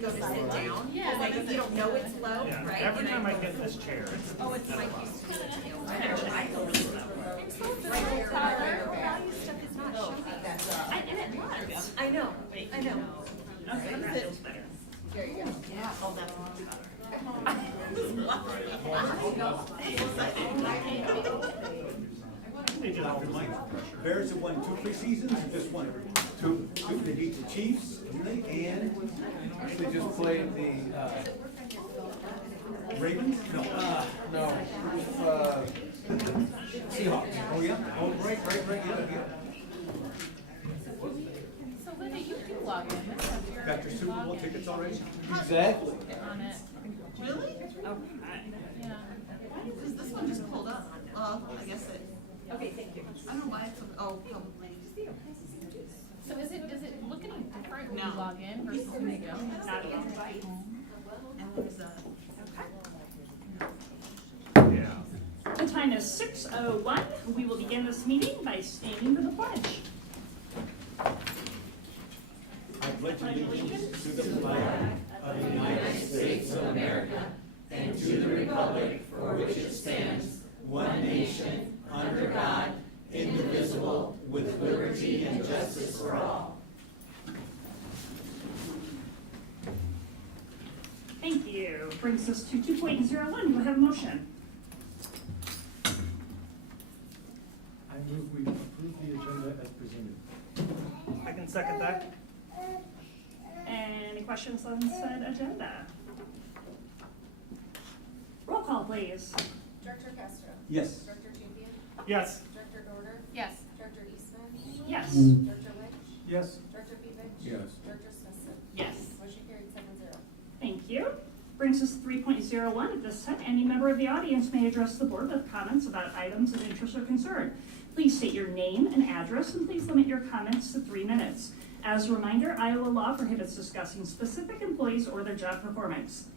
go to sit down. Yeah. Like if you don't know it's low, Yeah. right? Every time I get this chair, it's like used to be a deal. Actually, I feel this that way. Value stuff is not shopping. And it was. I know. I know. Okay, that feels better. There you go. Yeah. Oh, that's much better. Bears have won 2 preseasons, just won two. They beat the Chiefs, and They just played the, Ravens? No. no, Seahawks. Oh, yeah? Oh, right, yeah. So Levy, you can log in. Got your Super Bowl tickets already? Exactly. On it. Really? Yeah. Because this one just pulled up. I guess it. Okay, thank you. I don't know why it's. Probably. So does it look any different when No. you log in versus when you don't? Not at all. And there's a. yeah. The time is 6:01. We will begin this meeting by standing for the pledge. I pledge allegiance to the flag of the United States of America and to the republic for which it stands, one nation, under God, indivisible, with liberty and justice for all. Thank you. Brings us to 2.01. Do I have a motion? I move we approve the agenda as presented. I can second that. Any questions on said agenda? Roll call, please. Director Castro. Yes. Director Champion. Yes. Director Dorder. Yes. Director Eastman. Yes. Director Lynch. Yes. Director Pevich. Yes. Director Smithson. Yes. Motion carried 7-0. Thank you. Brings us to 3.01. At this time, any member of the audience may address the board with comments about items of interest or concern. Please state your name and address, and please limit your comments to 3 minutes. As a reminder, Iowa law prohibits discussing specific employees or their job performance.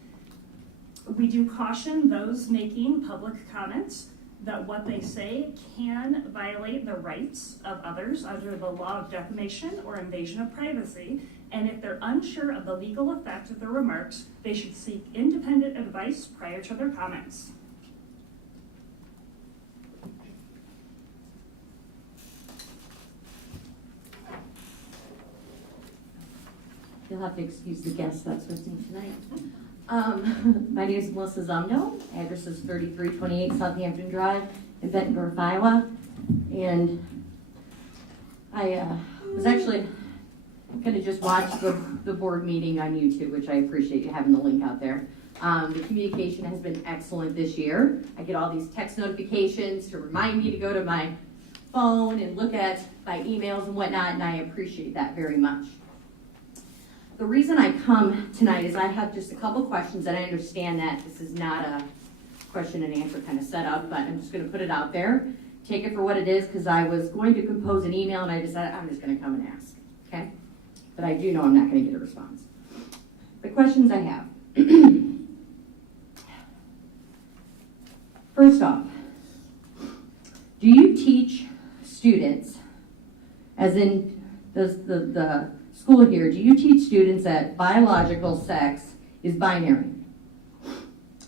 We do caution those making public comments that what they say can violate the rights of others under the law of defamation or invasion of privacy, and if they're unsure of the legal effect of their remarks, they should seek independent advice prior to their comments. You'll have to excuse the guest that's with me tonight. My name is Melissa Zumno. Address is 3328 Southampton Drive in Bettendorf, Iowa. And I was actually going to just watch the board meeting on YouTube, which I appreciate you having the link out there. The communication has been excellent this year. I get all these text notifications to remind me to go to my phone and look at my emails and whatnot, and I appreciate that very much. The reason I come tonight is I have just a couple questions, and I understand that this is not a question and answer kind of setup, but I'm just going to put it out there. Take it for what it is, because I was going to compose an email, and I decided I'm just going to come and ask, okay? But I do know I'm not going to get a response. The questions I have. First off, do you teach students, as in the school here, do you teach students that biological sex is binary?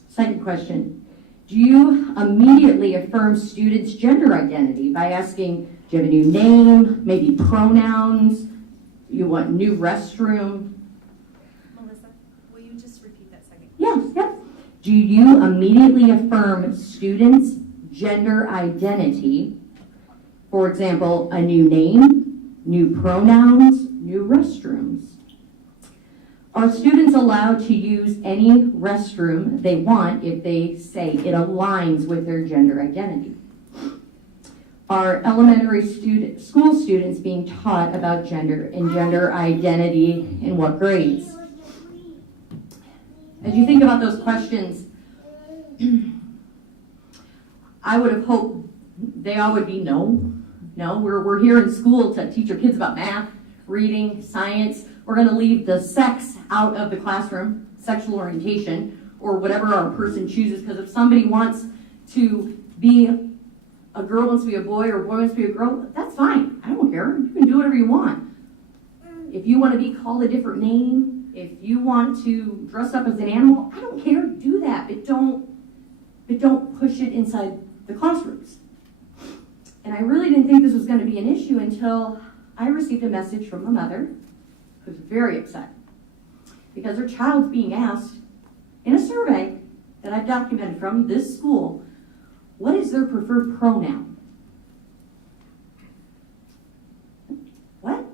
Second question, do you immediately affirm students' gender identity by asking, do you have a new name, maybe pronouns, you want new restroom? Melissa, will you just repeat that second? Yes, yep. Do you immediately affirm students' gender identity? For example, a new name, new pronouns, new restrooms. Are students allowed to use any restroom they want if they say it aligns with their gender identity? Are elementary school students being taught about gender and gender identity in what grades? As you think about those questions, I would have hoped they all would be no. No, we're here in school to teach our kids about math, reading, science. We're going to leave the sex out of the classroom, sexual orientation, or whatever our person chooses, because if somebody wants to be a girl wants to be a boy or a boy wants to be a girl, that's fine. I don't care. You can do whatever you want. If you want to be called a different name, If you want to dress up as an animal, I don't care, do that, but don't push it inside the classrooms. And I really didn't think this was going to be an issue until I received a message from a mother who was very upset because her child's being asked in a survey that I've documented from this school, what is their preferred pronoun? What?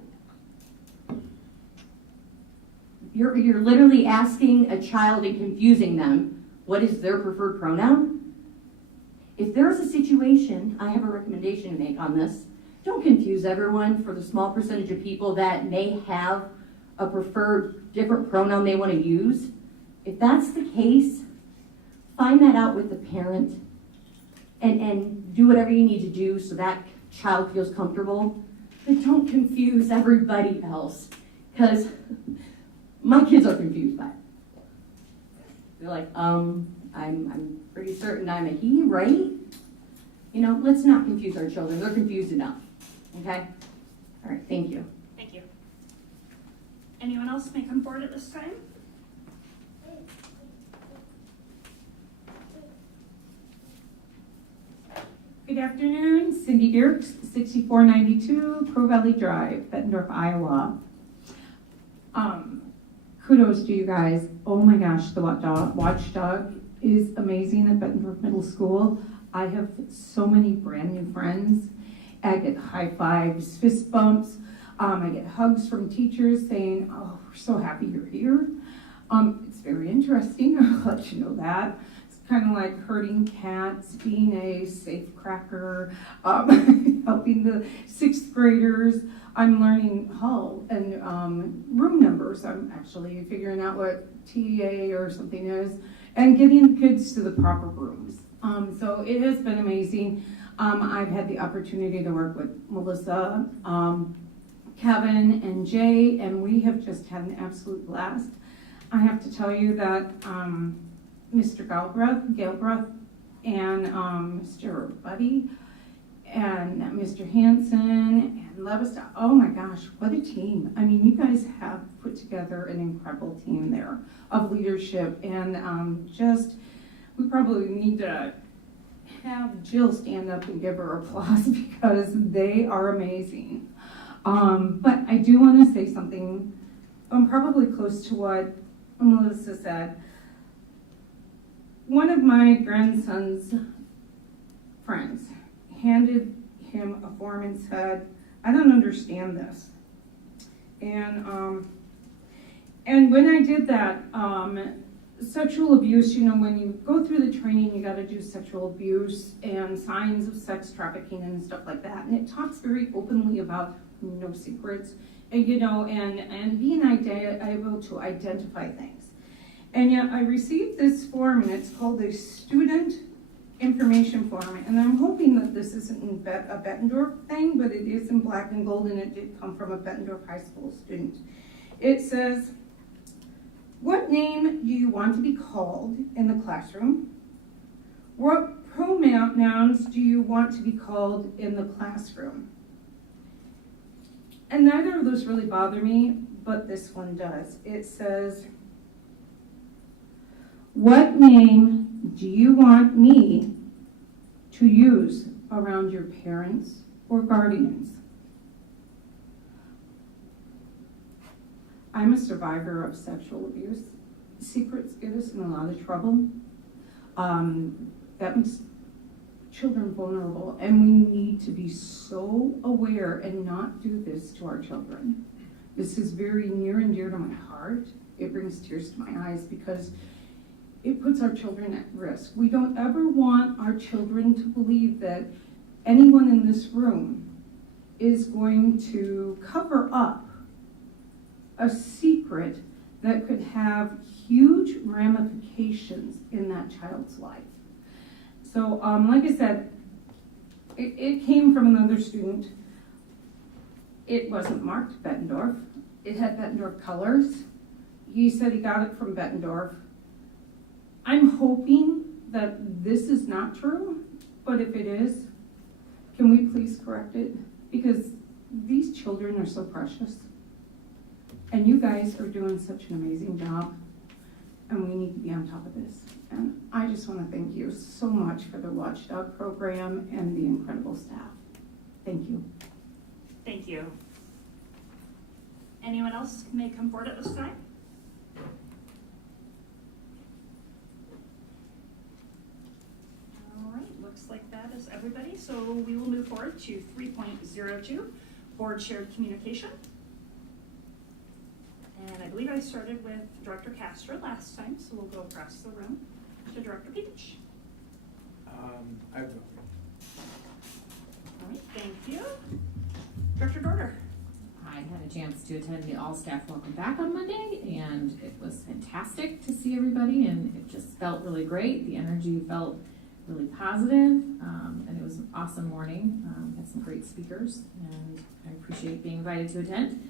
You're literally asking a child and confusing them, what is their preferred pronoun? If there's a situation, I have a recommendation to make on this. Don't confuse everyone for the small percentage of people that may have a preferred different pronoun they want to use. If that's the case, find that out with the parent and do whatever you need to do so that child feels comfortable. But don't confuse everybody else, because my kids are confused by it. They're like, I'm pretty certain I'm a he, right? You know, let's not confuse our children. They're confused enough. Okay? All right, thank you. Thank you. Anyone else may come forward at this time? Good afternoon, Cindy Dirks, 6492 Pro Valley Drive, Bettendorf, Iowa. Kudos to you guys. Oh my gosh, the watchdog is amazing at Bettendorf Middle School. I have so many brand new friends. I get high fives, fist bumps. I get hugs from teachers saying, oh, we're so happy you're here. It's very interesting, I'll let you know that. It's kind of like herding cats, being a safe cracker, helping the 6th graders. I'm learning Hull and room numbers. I'm actually figuring out what TA or something is and getting the kids to the proper rooms. So it has been amazing. I've had the opportunity to work with Melissa, Kevin, and Jay, and we have just had an absolute blast. I have to tell you that Mr. Galbraith, and Mr. Buddy, and Mr. Hansen, and Levistock, oh my gosh, what a team. I mean, you guys have put together an incredible team there of leadership, and we probably need to have Jill stand up and give her applause because they are amazing. But I do want to say something. I'm probably close to what Melissa said. One of my grandson's friends handed him a form and said, I don't understand this. And when I did that, sexual abuse, you know, when you go through the training, you got to do sexual abuse and signs of sex trafficking and stuff like that. And it talks very openly about no secrets, and, you know, and being able to identify things. And yet I received this form, and it's called a student information form. And I'm hoping that this isn't a Bettendorf thing, but it is in black and gold, and it did come from a Bettendorf High School student. It says, what name do you want to be called in the classroom? What pronouns do you want to be called in the classroom? And neither of those really bother me, but this one does. It says, what name do you want me to use around your parents or guardians? I'm a survivor of sexual abuse. Secrets get us in a lot of trouble. That makes children vulnerable, and we need to be so aware and not do this to our children. This is very near and dear to my heart. It brings tears to my eyes because it puts our children at risk. We don't ever want our children to believe that anyone in this room is going to cover up a secret that could have huge ramifications in that child's life. So, like I said, it came from another student. It wasn't marked Bettendorf. It had Bettendorf colors. He said he got it from Bettendorf. I'm hoping that this is not true, but if it is, can we please correct it? Because these children are so precious. And you guys are doing such an amazing job, and we need to be on top of this. And I just want to thank you so much for the Watchdog program and the incredible staff. Thank you. Thank you. Anyone else may come forward at this time? All right, looks like that is everybody. So we will move forward to 3.02, board shared communication. And I believe I started with Director Castro last time, so we'll go across the room to Director Peach. I will. All right, thank you. Director Dorder. I had a chance to attend the all-staff welcome back on Monday, and it was fantastic to see everybody, and it just felt really great. The energy felt really positive, and it was an awesome morning. Had some great speakers, and I appreciate being invited to attend.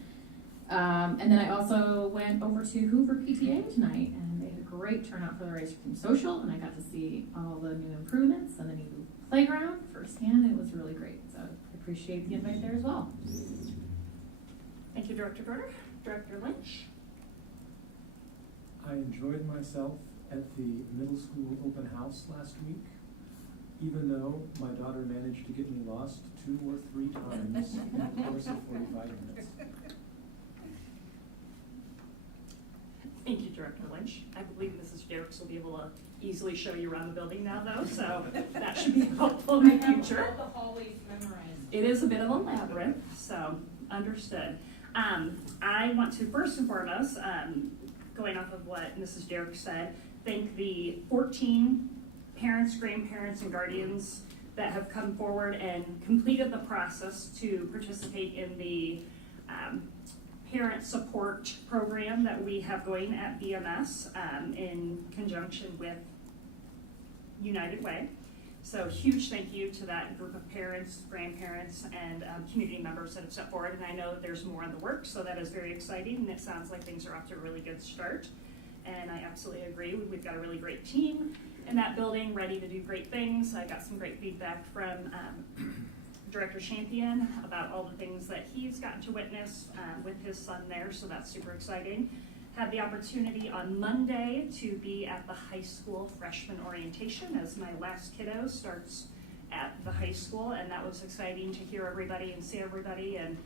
And then I also went over to Hoover PTA tonight, and they had a great turnout for the Racer Team Social, and I got to see all the new improvements and the new playground firsthand. It was really great, so I appreciate the invite there as well. Thank you, Director Dorder. Director Lynch. I enjoyed myself at the middle school open house last week, even though my daughter managed to get me lost 2 or 3 times in the course of 45 minutes. Thank you, Director Lynch. I believe Mrs. Derricks will be able to easily show you around the building now, though, so that should be helpful in the future. The hallways memorized. It is a bit of a labyrinth, so understood. I want to first and foremost, going off of what Mrs. Derrick said, thank the 14 parents, grandparents, and guardians that have come forward and completed the process to participate in the parent support program that we have going at BMS in conjunction with United Way. So huge thank you to that group of parents, grandparents, and community members that have stepped forward. And I know that there's more in the works, so that is very exciting. And it sounds like things are off to a really good start. And I absolutely agree. We've got a really great team in that building, ready to do great things. I got some great feedback from Director Champion about all the things that he's gotten to witness with his son there. So that's super exciting. Had the opportunity on Monday to be at the high school freshman orientation as my last kiddo starts at the high school, and that was exciting to hear everybody and see everybody and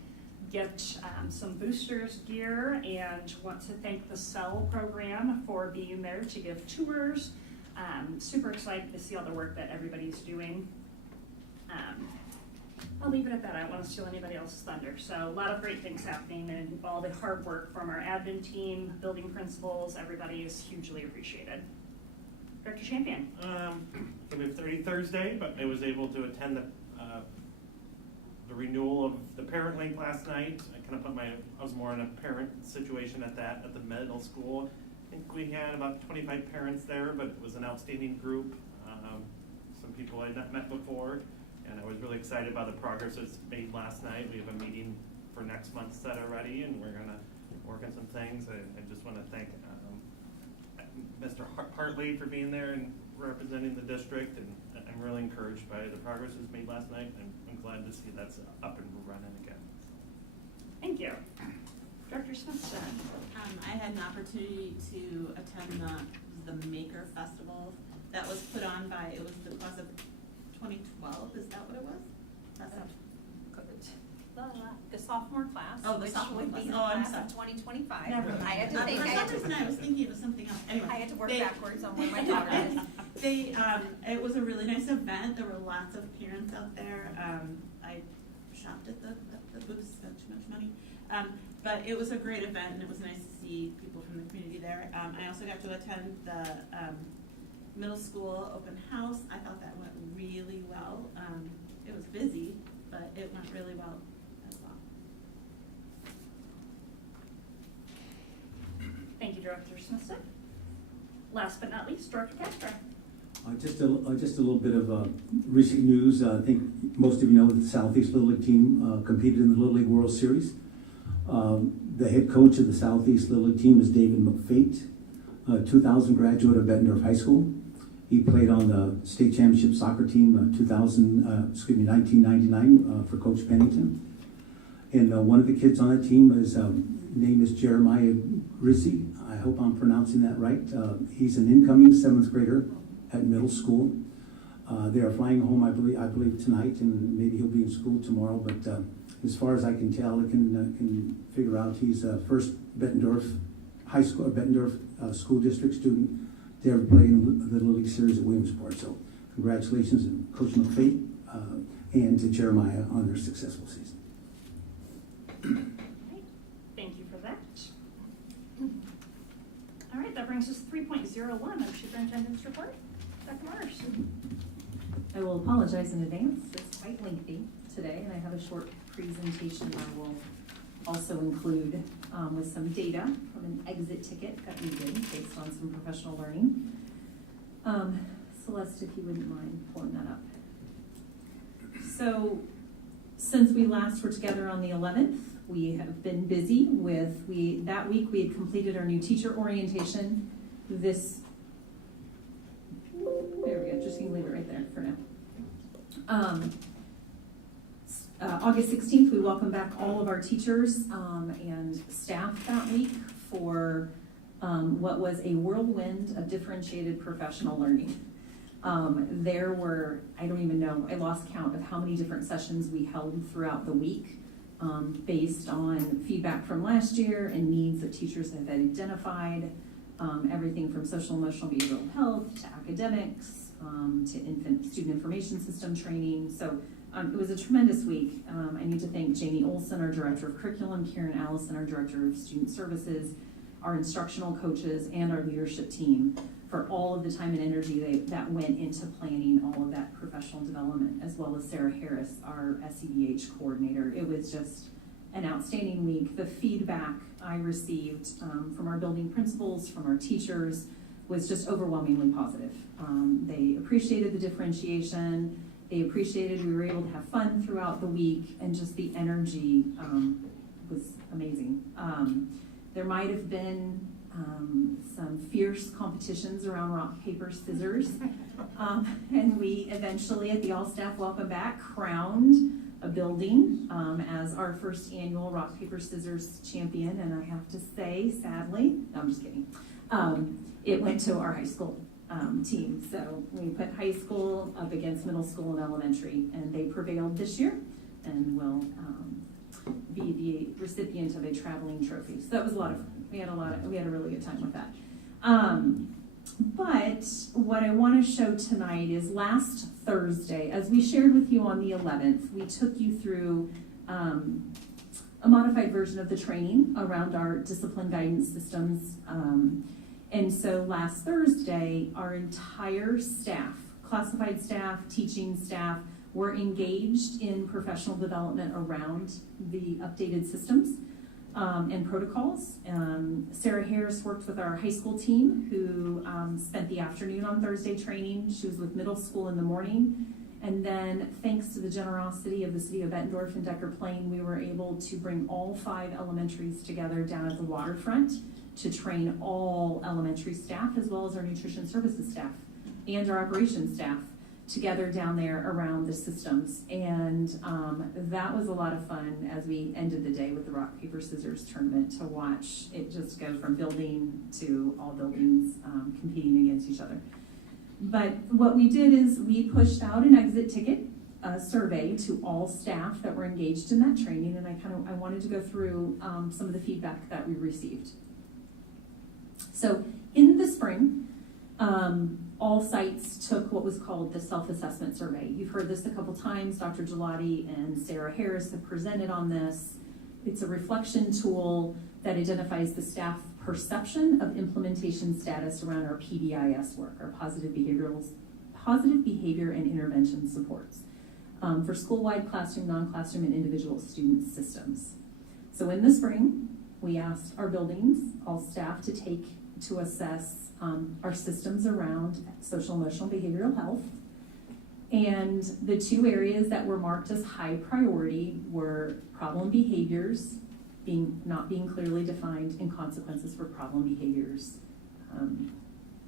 get some boosters gear, and want to thank the CEL program for being there to give tours. Super excited to see all the work that everybody's doing. I'll leave it at that. I don't want to steal anybody else's thunder. So a lot of great things happening, and all the hard work from our admin team, building principals, everybody is hugely appreciated. Director Champion. It'll be 30 Thursday, but I was able to attend the renewal of the parent link last night. I was more in a parent situation at the middle school. I think we had about 25 parents there, but it was an outstanding group. Some people I had not met before. And I was really excited by the progress that's made last night. We have a meeting for next month set already, and we're going to work on some things. I just want to thank Mr. Hartley for being there and representing the district, and I'm really encouraged by the progress that's made last night. I'm glad to see that's up and running again. Thank you. Dr. Smithson. I had an opportunity to attend the Maker Festival that was put on by, it was the class of 2012, is that what it was? The sophomore class. Oh, the which sophomore would class. be the Oh, I'm class sorry. of 2025. Never mind. I had to For think. some reason I was thinking it was something else. Anyway, I had to work backwards on where my daughter is. It was a really nice event. There were lots of parents out there. I shopped at the booths, spent too much money. But it was a great event, and it was nice to see people from the community there. I also got to attend the middle school open house. I thought that went really well. It was busy, but it went really well as well. Thank you, Director Smithson. Last but not least, Director Castro. Just a little bit of recent news. I think most of you know that the Southeast Little League team competed in the Little League World Series. The head coach of the Southeast Little League team is David McFate, 2000 graduate of Bettendorf High School. He played on the state championship soccer team 1999 for Coach Pennington. And one of the kids on that team is name is Jeremiah Grizzy. I hope I'm pronouncing that right. He's an incoming 7th grader at middle school. They are flying home, I believe tonight, and maybe he'll be in school tomorrow. But as far as I can tell, I can figure out he's a first Bettendorf High School, Bettendorf School District student to ever play in the Little League Series at Williamsport. So congratulations to Coach McFate and to Jeremiah on their successful season. Thank you for that. All right, that brings us to 3.01 of Superintendent's report. Dr. Marsh. I will apologize in advance. It's quite lengthy today, and I have a short presentation I will also include with some data from an exit ticket that we did based on some professional learning. Celeste, if you wouldn't mind pulling that up. So, since we last were together on the 11th, we have been busy with, that week we had completed our new teacher orientation. There we go, just you can leave it right there for now. August 16th, we welcomed back all of our teachers and staff that week for what was a whirlwind of differentiated professional learning. There were, I don't even know, I lost count of how many different sessions we held throughout the week based on feedback from last year and needs that teachers have identified, everything from social emotional behavioral health to academics to student information system training. So it was a tremendous week. I need to thank Jamie Olson, our Director of Curriculum, Karen Allison, our Director of Student Services, our instructional coaches, and our leadership team for all of the time and energy that went into planning all of that professional development, as well as Sarah Harris, our SEDH coordinator. It was just an outstanding week. The feedback I received from our building principals, from our teachers, was just overwhelmingly positive. They appreciated the differentiation. They appreciated we were able to have fun throughout the week, and just the energy was amazing. There might have been some fierce competitions around rock, paper, scissors. And we eventually, at the All Staff Welcome Back, crowned a building as our first annual rock, paper, scissors champion. And I have to say, sadly, no, I'm just kidding, it went to our high school team. So we put high school up against middle school and elementary, and they prevailed this year and will be the recipient of a traveling trophy. So that was a lot of fun. We had a really good time with that. But what I want to show tonight is last Thursday, as we shared with you on the 11th, we took you through a modified version of the training around our discipline guidance systems. And so last Thursday, our entire staff, classified staff, teaching staff, were engaged in professional development around the updated systems and protocols. Sarah Harris worked with our high school team, who spent the afternoon on Thursday training. She was with middle school in the morning. And then, thanks to the generosity of the city of Bettendorf and Decker Plain, we were able to bring all 5 elementaries together down at the waterfront to train all elementary staff, as well as our nutrition services staff and our operations staff, together down there around the systems. And that was a lot of fun as we ended the day with the rock, paper, scissors tournament, to watch it just go from building to all buildings competing against each other. But what we did is we pushed out an exit ticket survey to all staff that were engaged in that training, and I wanted to go through some of the feedback that we received. So in the spring, all sites took what was called the self-assessment survey. You've heard this a couple times. Dr. Gelati and Sarah Harris have presented on this. It's a reflection tool that identifies the staff perception of implementation status around our PBIS work, our positive behavior and intervention supports, for school-wide, classroom, non-classroom, and individual student systems. So in the spring, we asked our buildings, all staff, to assess our systems around social, emotional, behavioral health. And the 2 areas that were marked as high priority were problem behaviors not being clearly defined, and consequences for problem behaviors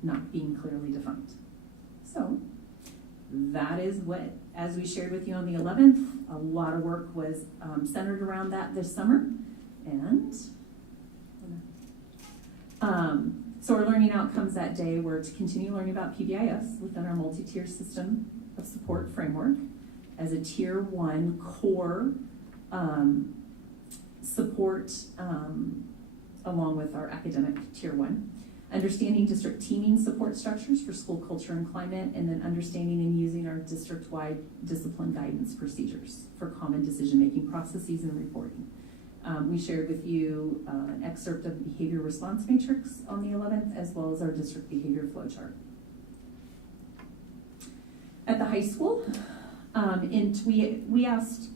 not being clearly defined. So that is what, as we shared with you on the 11th, a lot of work was centered around that this summer. And So our learning outcomes that day were to continue learning about PBIS within our multi-tier system of support framework as a tier 1 core support along with our academic tier 1. Understanding district teaming support structures for school culture and climate, and then understanding and using our district-wide discipline guidance procedures for common decision-making processes and reporting. We shared with you an excerpt of the behavior response matrix on the 11th, as well as our district behavior flow chart. At the high school, we asked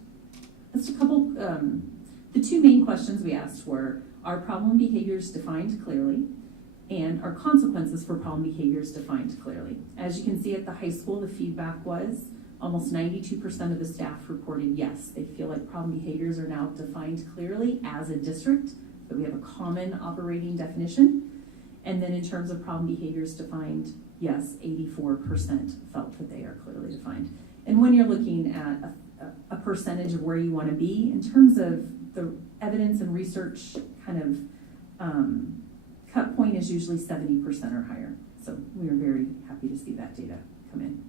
just a couple, the two main questions we asked were, are problem behaviors defined clearly? And are consequences for problem behaviors defined clearly? As you can see at the high school, the feedback was almost 92% of the staff reported yes. They feel like problem behaviors are now defined clearly as a district, that we have a common operating definition. And then in terms of problem behaviors defined, yes, 84% felt that they are clearly defined. And when you're looking at a percentage of where you want to be, in terms of the evidence and research kind of cut point is usually 70% or higher. So we are very happy to see that data come in.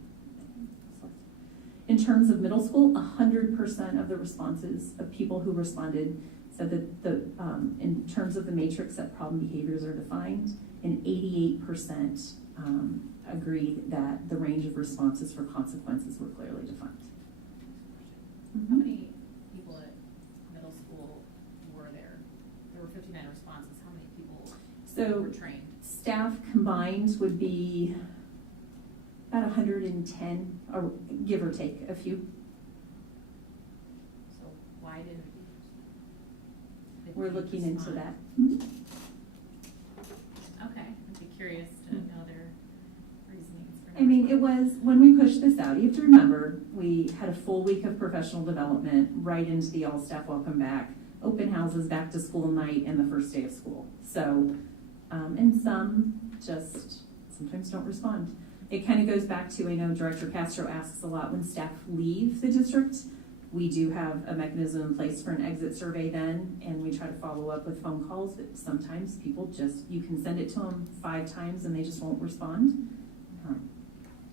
In terms of middle school, 100% of the responses of people who responded said that in terms of the matrix that problem behaviors are defined, and 88% agreed that the range of responses for consequences were clearly defined. Mm-hmm. How many people at middle school were there? There were 59 responses. How many people were trained? Staff combined would be about 110, or give or take a few. So why didn't We're looking into respond? that. Mm-hmm. Okay, I'd be curious to know their reasonings for I mean, it was, when we pushed this out, you have to remember, we had a full week of professional development right into the all staff welcome back, open houses, back to school night, and the first day of school. So, and some just sometimes don't respond. It kind of goes back to, I know Director Castro asks a lot when staff leave the district. We do have a mechanism in place for an exit survey then, and we try to follow up with phone calls, but sometimes people just, you can send it to them 5 times and they just won't respond.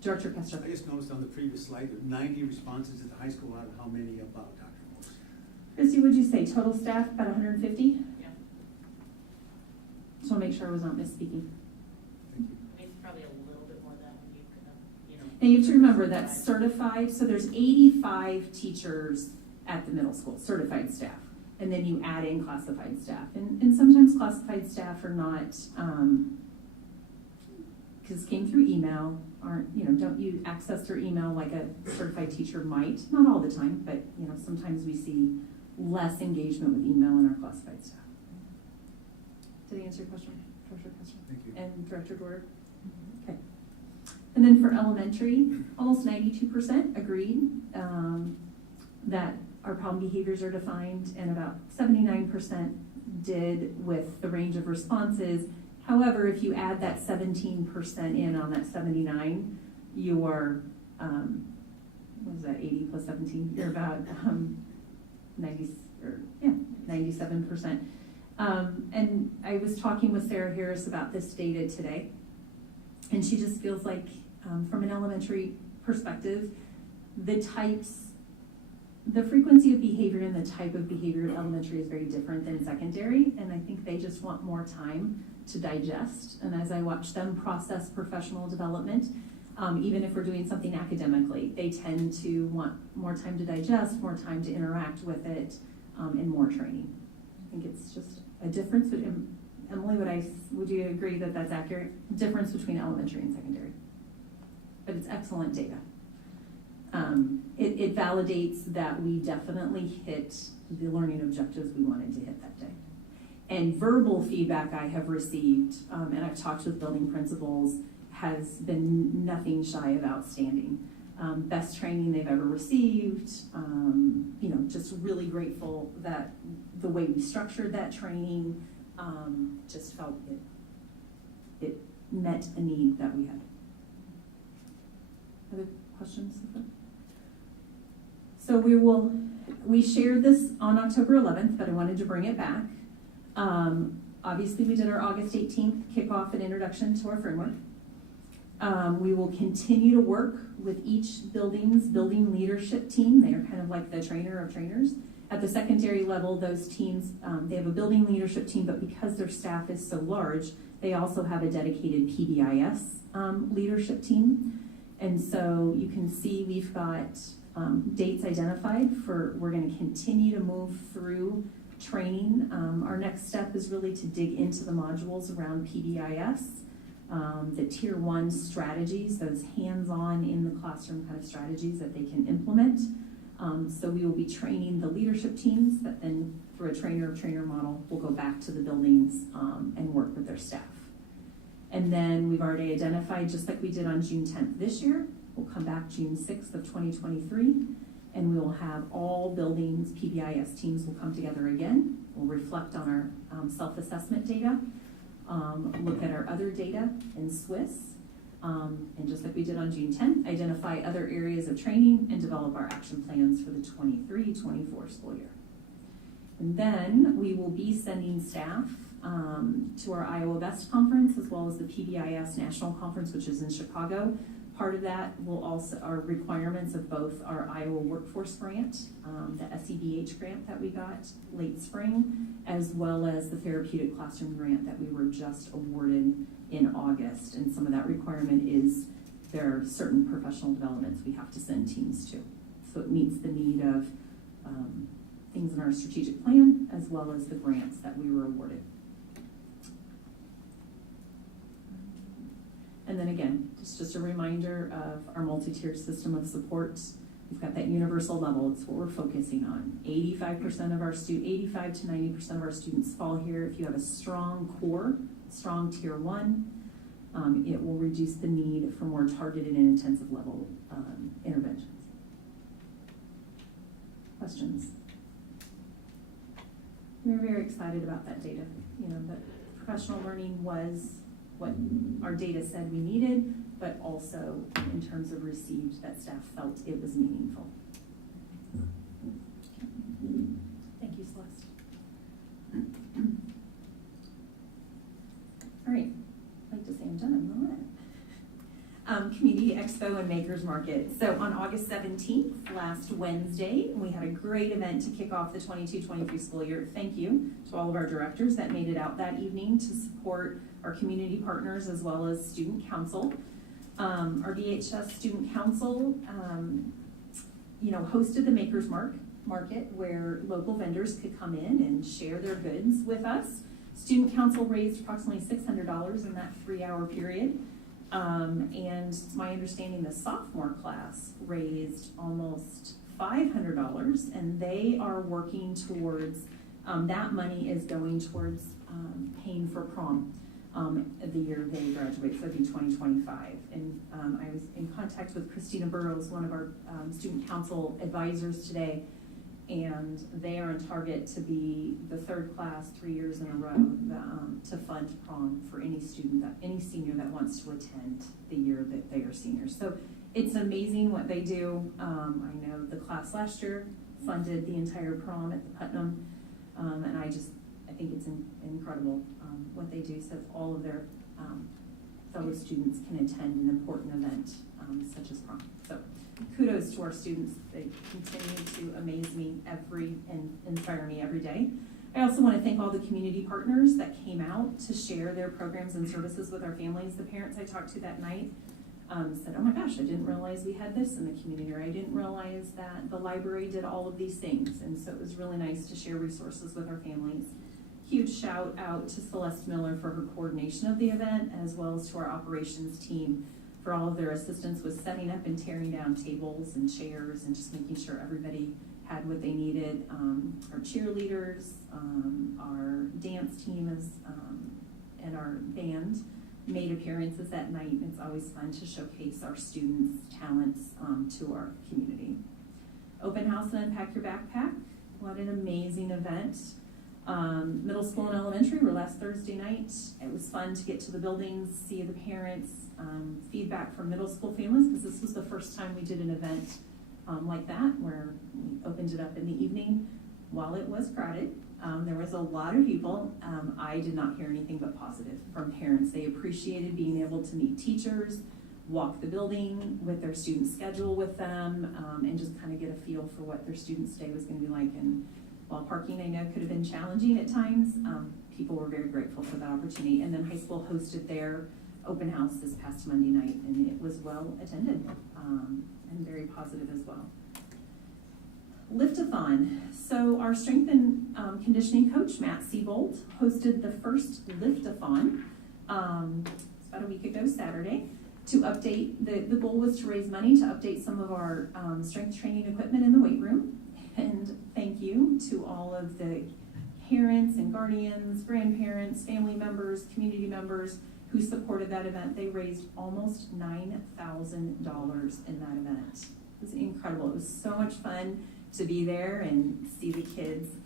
Director Castro. I just noticed on the previous slide, that 90 responses at the high school out of how many about Dr. Morse? Christy, would you say total staff about 150? Yeah. Just want to make sure I was not misspeaking. Thank you. It's probably a little bit more than you could have, you know. Now you have to remember that certified, so there's 85 teachers at the middle school, certified staff. And then you add in classified staff. And sometimes classified staff are not, because came through email, aren't, don't you access their email like a certified teacher might? Not all the time, but sometimes we see less engagement with email in our classified staff. Did I answer your question, Director Castro? Thank you. And Director Dwyer? Okay. And then for elementary, almost 92% agreed that our problem behaviors are defined, and about 79% did with the range of responses. However, if you add that 17% in on that 79, you are, what was that, 80 plus 17? You're about 97%. And I was talking with Sarah Harris about this data today, and she just feels like, from an elementary perspective, the frequency of behavior and the type of behavior in elementary is very different than secondary, and I think they just want more time to digest. And as I watch them process professional development, even if we're doing something academically, they tend to want more time to digest, more time to interact with it, and more training. I think it's just a difference. But Emily, would you agree that that's accurate? Difference between elementary and secondary. But it's excellent data. It validates that we definitely hit the learning objectives we wanted to hit that day. And verbal feedback I have received, and I've talked with building principals, has been nothing shy of outstanding. Best training they've ever received, just really grateful that the way we structured that training just felt it met a need that we had. Other questions? So we shared this on October 11th, but I wanted to bring it back. Obviously, we did our August 18th kickoff and introduction to our framework. We will continue to work with each building's building leadership team. They are kind of like the trainer of trainers. At the secondary level, those teams, they have a building leadership team, but because their staff is so large, they also have a dedicated PBIS leadership team. And so you can see we've got dates identified for, we're going to continue to move through training. Our next step is really to dig into the modules around PBIS, the tier 1 strategies, those hands-on in the classroom kind of strategies that they can implement. So we will be training the leadership teams that then through a trainer of trainer model will go back to the buildings and work with their staff. And then we've already identified, just like we did on June 10th this year, we'll come back June 6th of 2023, and we will have all buildings, PBIS teams will come together again. We'll reflect on our self-assessment data, look at our other data in Swiss, and just like we did on June 10th, identify other areas of training and develop our action plans for the 23-24 school year. And then we will be sending staff to our Iowa Best Conference as well as the PBIS National Conference, which is in Chicago. Part of that will also are requirements of both our Iowa Workforce Grant, the SEBH grant that we got late spring, as well as the Therapeutic Classroom Grant that we were just awarded in August. And some of that requirement is there are certain professional developments we have to send teams to. So it meets the need of things in our strategic plan as well as the grants that we were awarded. And then again, just a reminder of our multi-tiered system of supports. We've got that universal level. It's what we're focusing on. 85% of our 85 to 90% of our students fall here. If you have a strong core, strong tier 1, it will reduce the need for more targeted and intensive level interventions. Questions? We're very excited about that data. You know, that professional learning was what our data said we needed, but also in terms of received, that staff felt it was meaningful. Thank you, Celeste. All right, I'd like to say I'm done, I'm not. Community Expo and Makers Market. So on August 17th, last Wednesday, we had a great event to kick off the 22-23 school year. Thank you to all of our directors that made it out that evening to support our community partners as well as student council. Our VHS student council, hosted the Makers Market where local vendors could come in and share their goods with us. Student council raised approximately $600 in that 3-hour period. And it's my understanding the sophomore class raised almost $500, and they are working towards, that money is going towards paying for prom the year they graduate, so it'd be 2025. And I was in contact with Christina Burrows, one of our student council advisors today, and they are on target to be the 3rd class 3 years in a row to fund prom for any student, any senior that wants to attend the year that they are seniors. So it's amazing what they do. I know the class last year funded the entire prom at the Putnam, and I think it's incredible what they do so all of their fellow students can attend an important event such as prom. So kudos to our students. They continue to amaze me and inspire me every day. I also want to thank all the community partners that came out to share their programs and services with our families. The parents I talked to that night said, oh my gosh, I didn't realize we had this in the community, or I didn't realize that the library did all of these things. And so it was really nice to share resources with our families. Huge shout out to Celeste Miller for her coordination of the event, as well as to our operations team for all of their assistance with setting up and tearing down tables and chairs and just making sure everybody had what they needed. Our cheerleaders, our dance team and our band made appearances that night. It's always fun to showcase our students' talents to our community. Open house and unpack your backpack. What an amazing event. Middle school and elementary were last Thursday night. It was fun to get to the buildings, see the parents, feedback from middle school families, because this was the first time we did an event like that, where we opened it up in the evening. While it was crowded, There was a lot of people. I did not hear anything but positive from parents. They appreciated being able to meet teachers, walk the building with their student schedule with them, and just kind of get a feel for what their student's day was going to be like. And while parking, I know, could have been challenging at times, people were very grateful for that opportunity. And then high school hosted their open house this past Monday night, and it was well attended and very positive as well. Lift-a-thon. So our strength and conditioning coach, Matt Siebold, hosted the first Lift-a-thon about a week ago Saturday to update. The goal was to raise money to update some of our strength training equipment in the weight room. And thank you to all of the parents and guardians, grandparents, family members, community members who supported that event. They raised almost $9,000 in that event. It was incredible. It was so much fun to be there and see the kids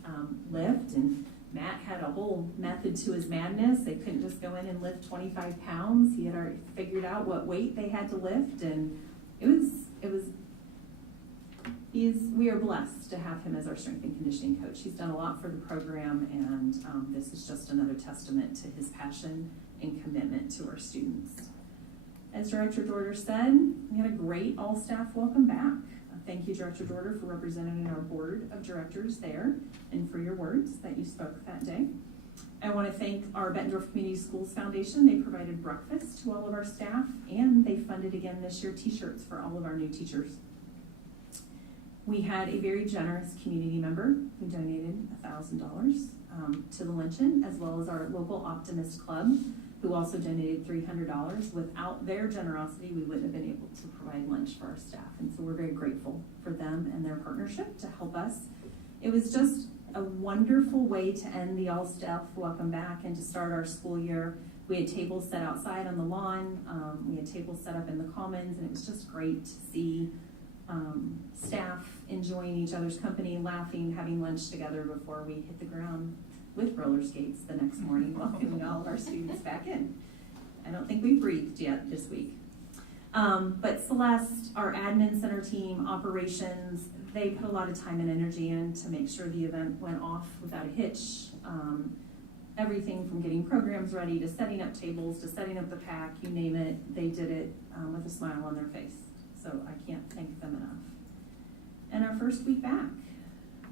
lift. And Matt had a whole method to his madness. They couldn't just go in and lift 25 pounds. He had already figured out what weight they had to lift, and we are blessed to have him as our strength and conditioning coach. He's done a lot for the program, and this is just another testament to his passion and commitment to our students. As Director Dorder said, we had a great all-staff welcome back. Thank you, Director Dorder, for representing our board of directors there and for your words that you spoke that day. I want to thank our Bettendorf Community Schools Foundation. They provided breakfast to all of our staff, and they funded again this year t-shirts for all of our new teachers. We had a very generous community member who donated $1,000 to the luncheon, as well as our local Optimist Club, who also donated $300. Without their generosity, we wouldn't have been able to provide lunch for our staff. And so we're very grateful for them and their partnership to help us. It was just a wonderful way to end the all-staff welcome back and to start our school year. We had tables set outside on the lawn. We had tables set up in the commons, and it was just great to see staff enjoying each other's company, laughing, having lunch together before we hit the ground with roller skates the next morning, welcoming all of our students back in. I don't think we've breathed yet this week. But Celeste, our admin center team, operations, they put a lot of time and energy in to make sure the event went off without a hitch. Everything from getting programs ready to setting up tables to setting up the pack, you name it, they did it with a smile on their face. So I can't thank them enough. And our first week back,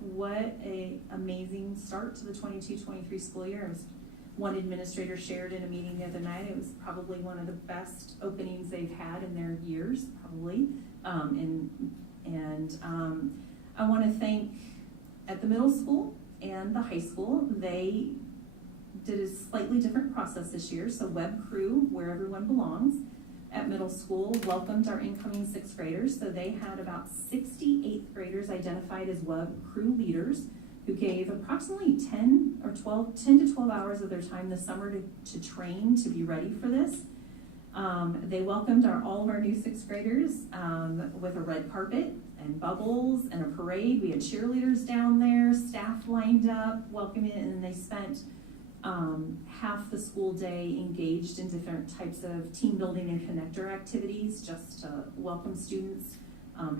what a amazing start to the 22-23 school year. It was one administrator shared in a meeting the other night. It was probably one of the best openings they've had in their years, probably. I want to thank at the middle school and the high school, they did a slightly different process this year. So Web Crew, Where Everyone Belongs, at middle school welcomed our incoming 6th graders. So they had about 60 8th graders identified as Web Crew leaders who gave approximately 10 to 12 hours of their time this summer to train to be ready for this. They welcomed all of our new 6th graders with a red carpet and bubbles and a parade. We had cheerleaders down there, staff lined up, welcoming, and they spent half the school day engaged in different types of team building and connector activities just to welcome students,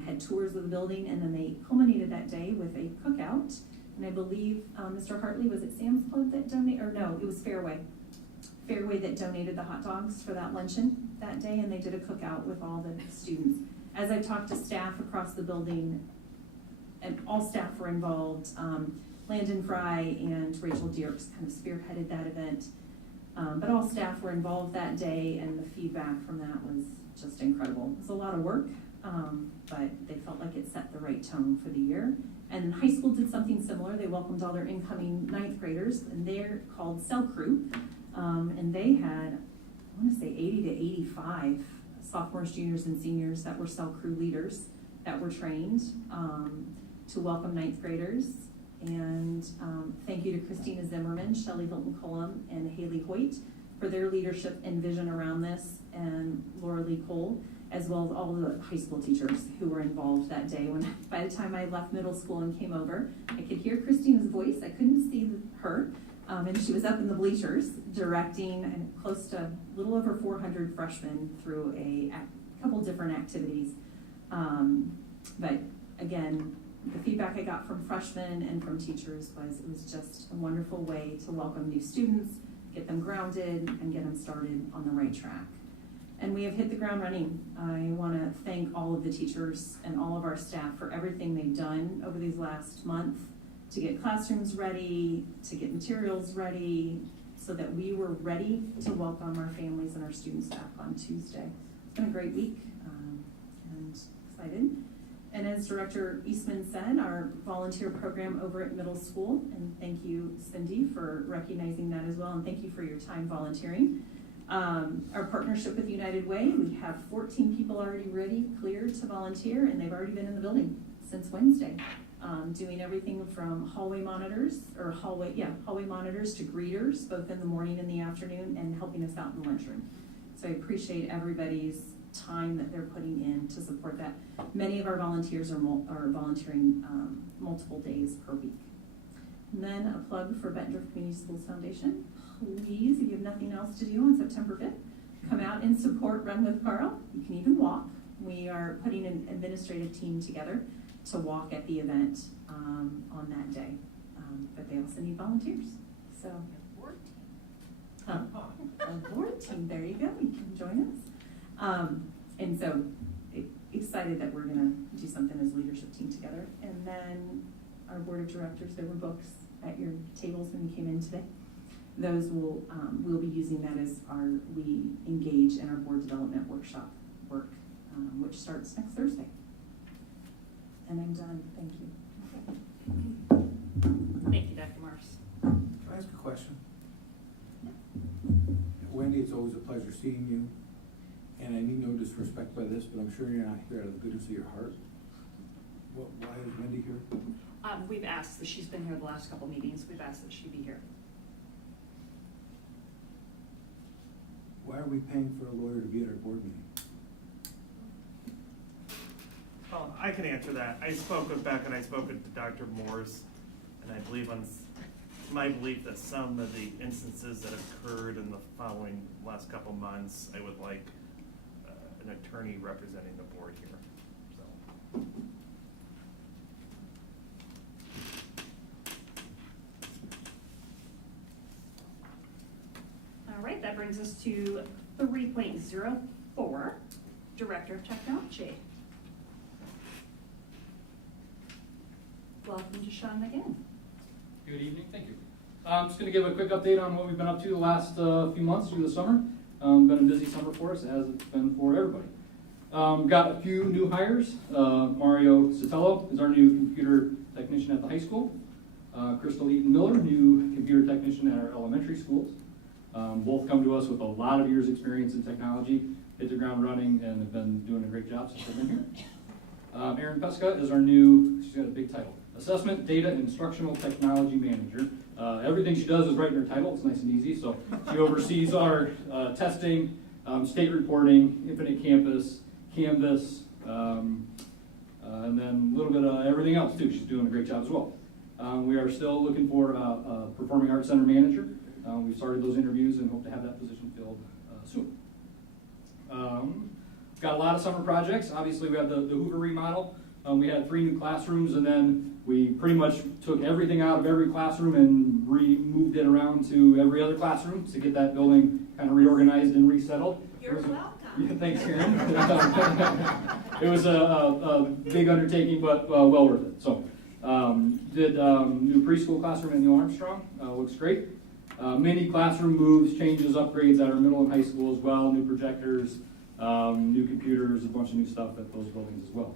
had tours of the building, and then they culminated that day with a cookout. And I believe Mr. Hartley, was it Sam's Club that donated, or no, it was Fairway that donated the hot dogs for that luncheon that day, and they did a cookout with all the students. As I talked to staff across the building, and all staff were involved, Landon Fry and Rachel Dierks kind of spearheaded that event. But all staff were involved that day, and the feedback from that was just incredible. It was a lot of work, but they felt like it set the right tone for the year. And high school did something similar. They welcomed all their incoming 9th graders, and they're called Cell Crew. And they had, I want to say 80 to 85 sophomores, juniors, and seniors that were Cell Crew leaders that were trained to welcome 9th graders. And thank you to Christina Zimmerman, Shelley Hilton Cullum, and Haley Hoyt for their leadership and vision around this, and Laura Lee Cole, as well as all the high school teachers who were involved that day. By the time I left middle school and came over, I could hear Christina's voice. I couldn't see her, and she was up in the bleachers directing close to a little over 400 freshmen through a couple different activities. But again, The feedback I got from freshmen and from teachers was it was just a wonderful way to welcome new students, get them grounded, and get them started on the right track. And we have hit the ground running. I want to thank all of the teachers and all of our staff for everything they've done over these last month to get classrooms ready, to get materials ready, so that we were ready to welcome our families and our students back on Tuesday. It's been a great week, and excited. And as Director Eastman said, our volunteer program over at middle school, and thank you, Cindy, for recognizing that as well, and thank you for your time volunteering. Our partnership with United Way, we have 14 people already ready, cleared to volunteer, and they've already been in the building since Wednesday, doing everything from hallway monitors to greeters, both in the morning and the afternoon, and helping us out in the lunchroom. So I appreciate everybody's time that they're putting in to support that. Many of our volunteers are volunteering multiple days per week. And then a plug for Bettendorf Community Schools Foundation. Please, if you have nothing else to do on September 5th, come out and support Run with Carl. You can even walk. We are putting an administrative team together to walk at the event on that day. But they also need volunteers. So, a board team, there you go. You can join us. And so excited that we're gonna do something as a leadership team together. And then our board of directors, there were books at your tables when you came in today. Those will, we'll be using that as we engage in our board development workshop work, which starts next Thursday. And I'm done, thank you. Thank you, Dr. Morris. Can I ask a question? Wendy, it's always a pleasure seeing you. And I mean no disrespect by this, but I'm sure you're not here out of the goodness of your heart. Why is Wendy here? We've asked that she's been here the last couple meetings. We've asked that she be here. Why are we paying for a lawyer to be at our board meeting? Well, I can answer that. I spoke with Beck and I spoke with Dr. Morse, and I believe my belief that some of the instances that occurred in the following last couple months, I would like an attorney representing the board here. So. All right, that brings us to 3.04, Director of Technology. Welcome to Sean McGinn. Good evening, thank you. I'm just going to give a quick update on what we've been up to the last few months through the summer. Been a busy summer for us, as it's been for everybody. Got a few new hires. Mario Sotelo is our new computer technician at the high school. Crystal Eaton Miller, new computer technician at our elementary schools. Both come to us with a lot of years experience in technology, hit the ground running, and have been doing a great job since they've been here. Erin Pesca is our new, she's got a big title, Assessment Data Instructional Technology Manager. Everything she does is right in her title. It's nice and easy. So she oversees our testing, state reporting, Infinite Campus, Canvas, and then a little bit of everything else too. She's doing a great job as well. We are still looking for a Performing Arts Center manager. We've started those interviews and hope to have that position filled soon. Got a lot of summer projects. Obviously, we have the Hoover remodel. We had 3 new classrooms, and then we pretty much took everything out of every classroom and moved it around to every other classroom to get that building kind of reorganized and resettled. You're welcome. Yeah, thanks, Karen. It was a big undertaking, but well worth it. So, did new preschool classroom in Neil Armstrong. Looks great. Many classroom moves, changes, upgrades at our middle and high school as well. New projectors, new computers, a bunch of new stuff at those buildings as well.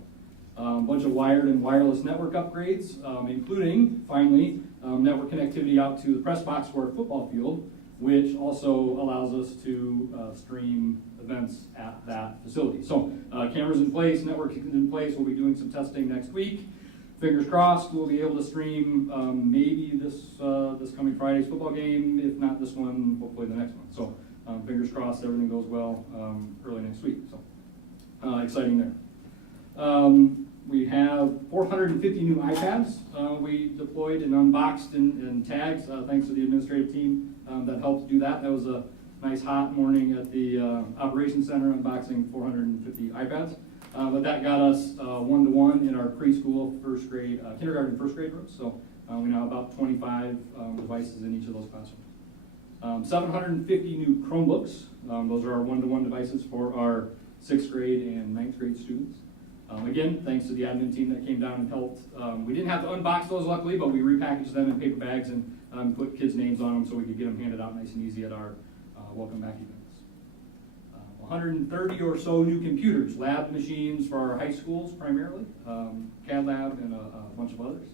A bunch of wired and wireless network upgrades, including, finally, network connectivity out to the press box for our football field, which also allows us to stream events at that facility. So cameras in place, network in place. We'll be doing some testing next week. Fingers crossed, we'll be able to stream maybe this coming Friday's football game. If not this one, hopefully the next one. So fingers crossed, everything goes well early next week. So exciting there. We have 450 new iPads we deployed and unboxed and tagged, thanks to the administrative team that helped do that. That was a nice hot morning at the operations center unboxing 450 iPads. but that got us 1-to-1 in our preschool, first grade, kindergarten, first grade rooms. So we now have about 25 devices in each of those classrooms. 750 new Chromebooks. Those are our 1-to-1 devices for our 6th grade and 9th grade students. Again, thanks to the admin team that came down and helped. We didn't have to unbox those, luckily, but we repackaged them in paper bags and put kids' names on them so we could get them handed out nice and easy at our welcome back events. 130 or so new computers, lab machines for our high schools primarily, CAD lab, and a bunch of others.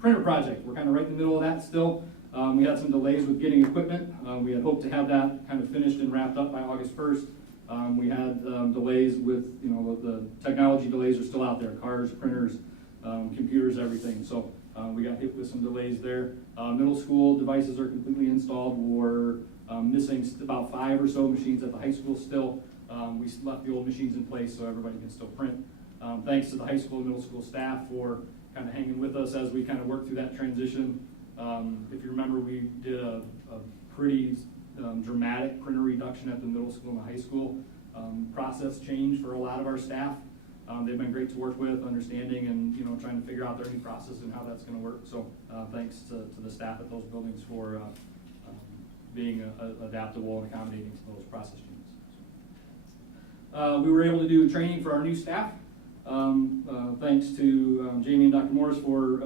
Printer project, we're kind of right in the middle of that still. We had some delays with getting equipment. We had hoped to have that kind of finished and wrapped up by August 1st. We had delays with, the technology delays are still out there, cars, printers, computers, everything. So we got hit with some delays there. Middle school devices are completely installed. We're missing about 5 or so machines at the high school still. We left the old machines in place so everybody can still print. Thanks to the high school and middle school staff for kind of hanging with us as we kind of work through that transition. If you remember, we did a pretty dramatic printer reduction at the middle school and the high school. Process change for a lot of our staff. They've been great to work with, understanding and trying to figure out their new process and how that's going to work. So thanks to the staff at those buildings for being adaptable and accommodating to those process changes. We were able to do training for our new staff. Thanks to Jamie and Dr. Morris for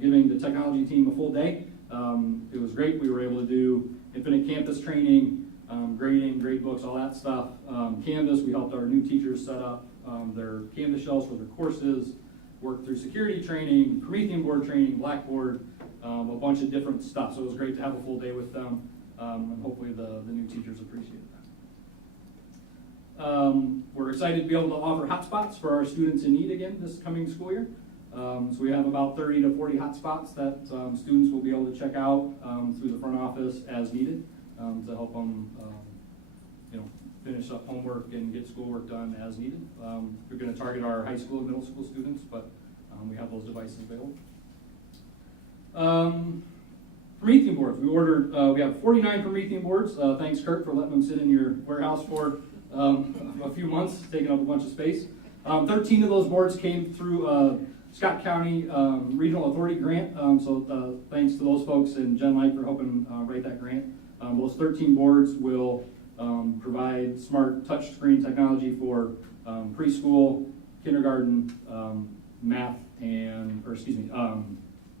giving the technology team a full day. It was great. We were able to do Infinite Campus training, grading, grade books, all that stuff. Canvas, we helped our new teachers set up their Canvas shells for their courses, worked through security training, Promethean board training, Blackboard, a bunch of different stuff. So it was great to have a full day with them, and hopefully the new teachers appreciate that. We're excited to be able to offer hotspots for our students in need again this coming school year. So we have about 30 to 40 hotspots that students will be able to check out through the front office as needed to help them finish up homework and get schoolwork done as needed. We're going to target our high school and middle school students, but we have those devices available. Promethean boards. We have 49 Promethean boards. Thanks, Kurt, for letting them sit in your warehouse for a few months, taking up a bunch of space. 13 of those boards came through Scott County Regional Authority grant. So thanks to those folks and Jen Light for helping write that grant. Those 13 boards will provide smart touchscreen technology for preschool, kindergarten, math,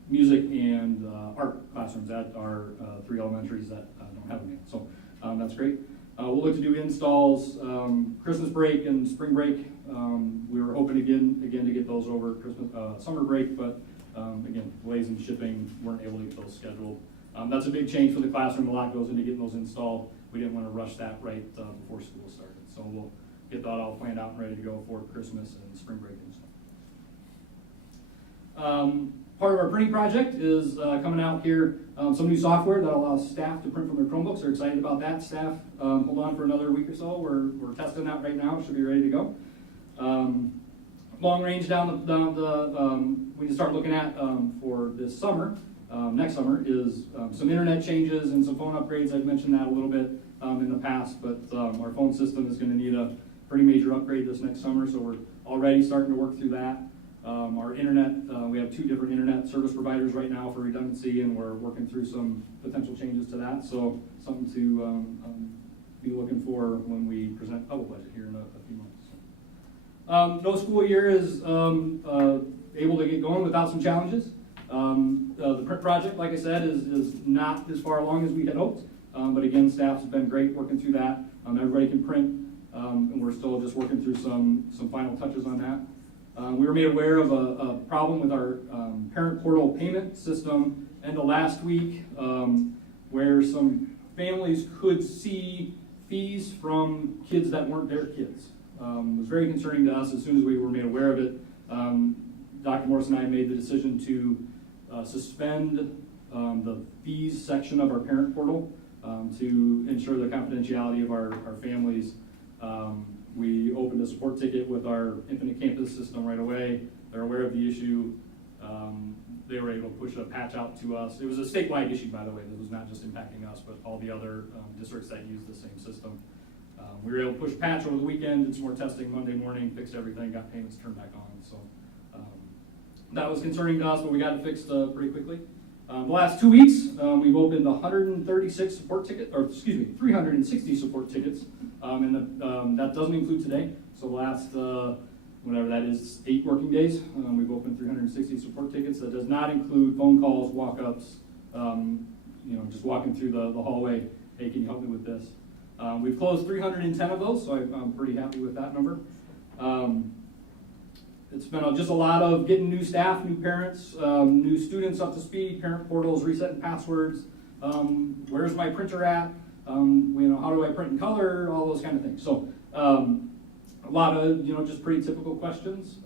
music and art classrooms at our 3 elementaries that don't have them yet. So that's great. We'll look to do installs Christmas break and spring break. We were hoping again to get those over Christmas summer break, but again, delays in shipping, weren't able to get those scheduled. That's a big change for the classroom. A lot goes into getting those installed. We didn't want to rush that right before school started. So we'll get that all planned out and ready to go for Christmas and spring break install. Part of our printing project is coming out here, some new software that allows staff to print from their Chromebooks. They're excited about that. Staff, hold on for another week or so. We're testing that right now. Should be ready to go. Long range down the we can start looking at for this summer, next summer, is some internet changes and some phone upgrades. I've mentioned that a little bit in the past, but our phone system is going to need a pretty major upgrade this next summer, so we're already starting to work through that. Our internet, we have 2 different internet service providers right now for redundancy, and we're working through some potential changes to that, so something to be looking for when we present public budget here in a few months. No school year is able to get going without some challenges. The print project, like I said, is not as far along as we had hoped, but again, staff has been great working through that. Everybody can print, and we're still just working through some final touches on that. We were made aware of a problem with our parent portal payment system end of last week, where some families could see fees from kids that weren't their kids. It was very concerning to us as soon as we were made aware of it. Dr. Morris and I made the decision to suspend the fees section of our parent portal to ensure the confidentiality of our families. We opened a support ticket with our Infinite Campus system right away. They're aware of the issue. They were able to push a patch out to us. It was a statewide issue, by the way. This was not just impacting us, but all the other districts that use the same system. We were able to push patch over the weekend, did some more testing Monday morning, fixed everything, got payments turned back on. So that was concerning to us, but we got it fixed pretty quickly. The last 2 weeks, we've opened 136 support tickets, or excuse me, 360 support tickets, and that doesn't include today. So the last, whatever that is, 8 working days, we've opened 360 support tickets. That does not include phone calls, walk-ups, just walking through the hallway. Hey, can you help me with this? We've closed 310 of those, so I'm pretty happy with that number. It's been just a lot of getting new staff, new parents, new students up to speed, parent portals, resetting passwords. Where's my printer at? How do I print in color? All those kind of things. So a lot of just pretty typical questions.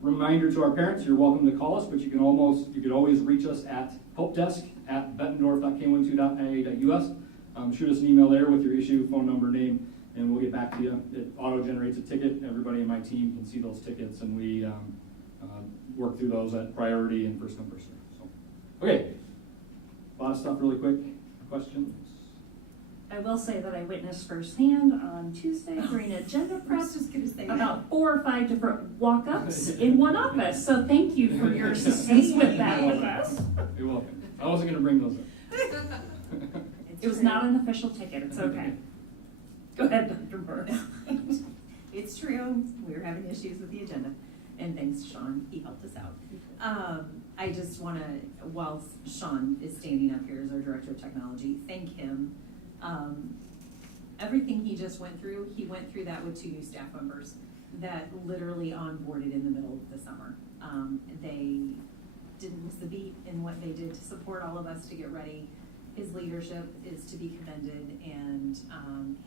Reminder to our parents: you're welcome to call us, but you could always reach us at helpdesk@bettendorf.k12.ia.us. Shoot us an email there with your issue, phone number, name, and we'll get back to you. It auto-generates a ticket. Everybody in my team can see those tickets, and we work through those at priority and first come, first serve. So, okay, a lot of stuff really quick. Questions? I will say that I witnessed firsthand on Tuesday during agenda prep about 4 or 5 different walk-ups in one office. So thank you for your assistance with that with us. You're welcome. I wasn't going to bring those up. It was not an official ticket. It's okay. Go ahead, Dr. Burke. It's true. We were having issues with the agenda, and thanks to Sean, he helped us out. I just want to, while Sean is standing up here as our Director of Technology, thank him. Everything he just went through, he went through that with 2 new staff members that literally onboarded in the middle of the summer. They didn't miss a beat in what they did to support all of us to get ready. His leadership is to be commended, and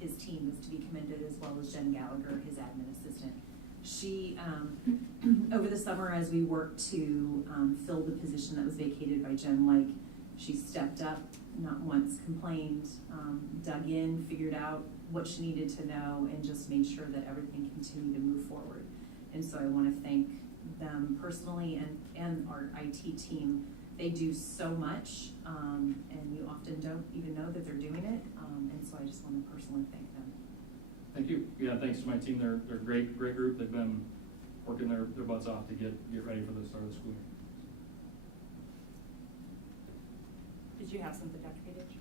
his team is to be commended, as well as Jen Gallagher, his admin assistant. She, over the summer, as we worked to fill the position that was vacated by Jen, she stepped up, not once complained, dug in, figured out what she needed to know, and just made sure that everything continued to move forward. And so I want to thank them personally and our IT team. They do so much, and you often don't even know that they're doing it, and so I just want to personally thank them. Thank you. Yeah, thanks to my team. They're a great group. They've been working their butts off to get ready for the start of the school year. Did you have something, Dr. Page?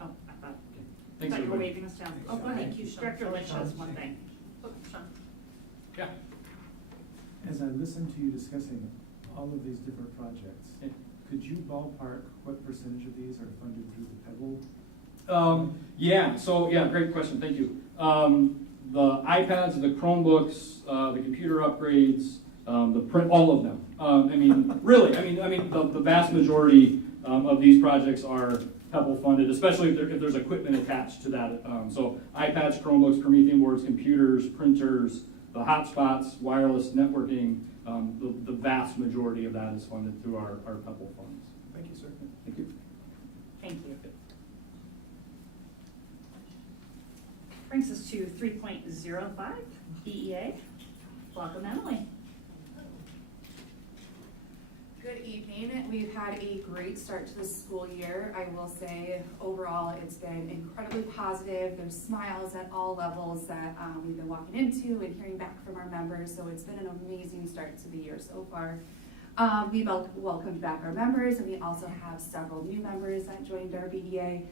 Oh, I thought. Thanks, I thought you were everybody. waving us down. Oh, go ahead. Thank you, Sean. Director Lynch has one thing. Oh, Sean. Yeah. As I listened to you discussing all of these different projects, could you ballpark what percentage of these are funded through the Pebble? Great question. Thank you. The iPads, the Chromebooks, the computer upgrades, the print, all of them. The vast majority of these projects are Pebble funded, especially if there's equipment attached to that. So iPads, Chromebooks, Promethean boards, computers, printers, the hotspots, wireless networking, the vast majority of that is funded through our Pebble funds. Thank you, sir. Thank you. Thank you. Brings us to 3.05, BEA. Welcome, Emily. Good evening. We've had a great start to the school year. I will say overall it's been incredibly positive. There's smiles at all levels that we've been walking into and hearing back from our members. So it's been an amazing start to the year so far. We welcomed back our members, and we also have several new members that joined our BEA.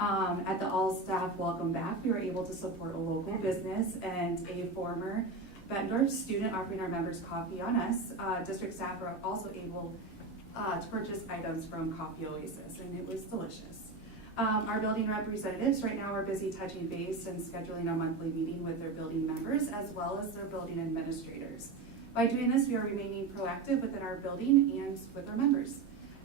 At the all staff welcome back, we were able to support a local business and a former Bettendorf student offering our members coffee on us. District staff were also able to purchase items from Coffee Oasis, and it was delicious. Our building representatives right now are busy touching base and scheduling a monthly meeting with their building members as well as their building administrators. By doing this, we are remaining proactive within our building and with our members.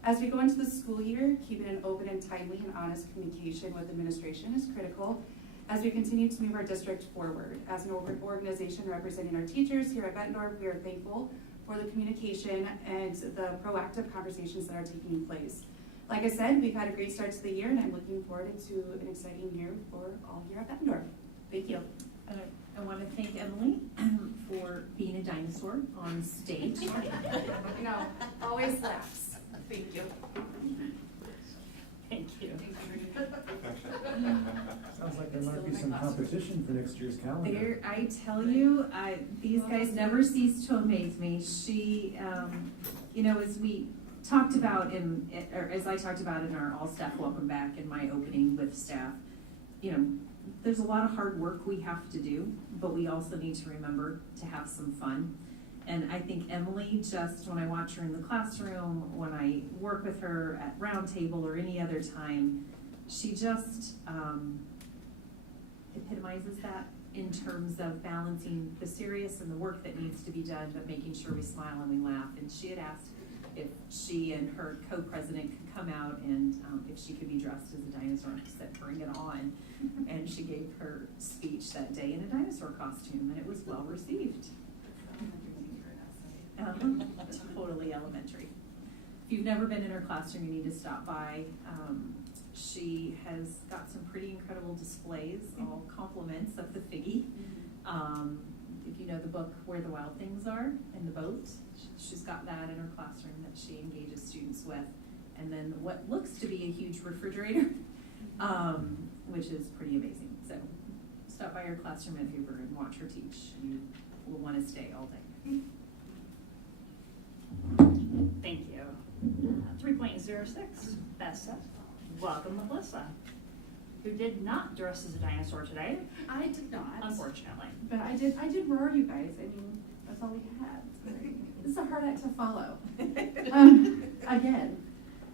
As we go into the school year, keeping an open and timely and honest communication with administration is critical as we continue to move our district forward. As an organization representing our teachers here at Bettendorf, we are thankful for the communication and the proactive conversations that are taking place. Like I said, we've had a great start to the year, and I'm looking forward to an exciting year for all here at Bettendorf. Thank you. I want to thank Emily for being a dinosaur on stage. Always laughs. Thank you. Thank you. Sounds like There might be some competition for next year's calendar. There, I tell you, these guys never cease to amaze me. She, as we talked about or as I talked about in our all staff welcome back in my opening with staff, there's a lot of hard work we have to do, but we also need to remember to have some fun. And I think Emily, just when I watch her in the classroom, when I work with her at roundtable or any other time, she just epitomizes that in terms of balancing the serious and the work that needs to be done, but making sure we smile and we laugh. And she had asked if she and her co-president could come out and if she could be dressed as a dinosaur. And she said, bring it on. And she gave her speech that day in a dinosaur costume, and it was well received. Totally elementary. If you've never been in her classroom, you need to stop by. She has got some pretty incredible displays, all compliments of the Figgy. If you know the book Where the Wild Things Are and the boat, she's got that in her classroom that she engages students with. And then what looks to be a huge refrigerator, which is pretty amazing. So stop by her classroom at Hoover and watch her teach. You will want to stay all day. Thank you. 3.06, Bessa. Welcome, Melissa, who did not dress as a dinosaur today, I did not. unfortunately. But I did roar you guys. I mean, that's all we had. This is a hard act to follow. Again.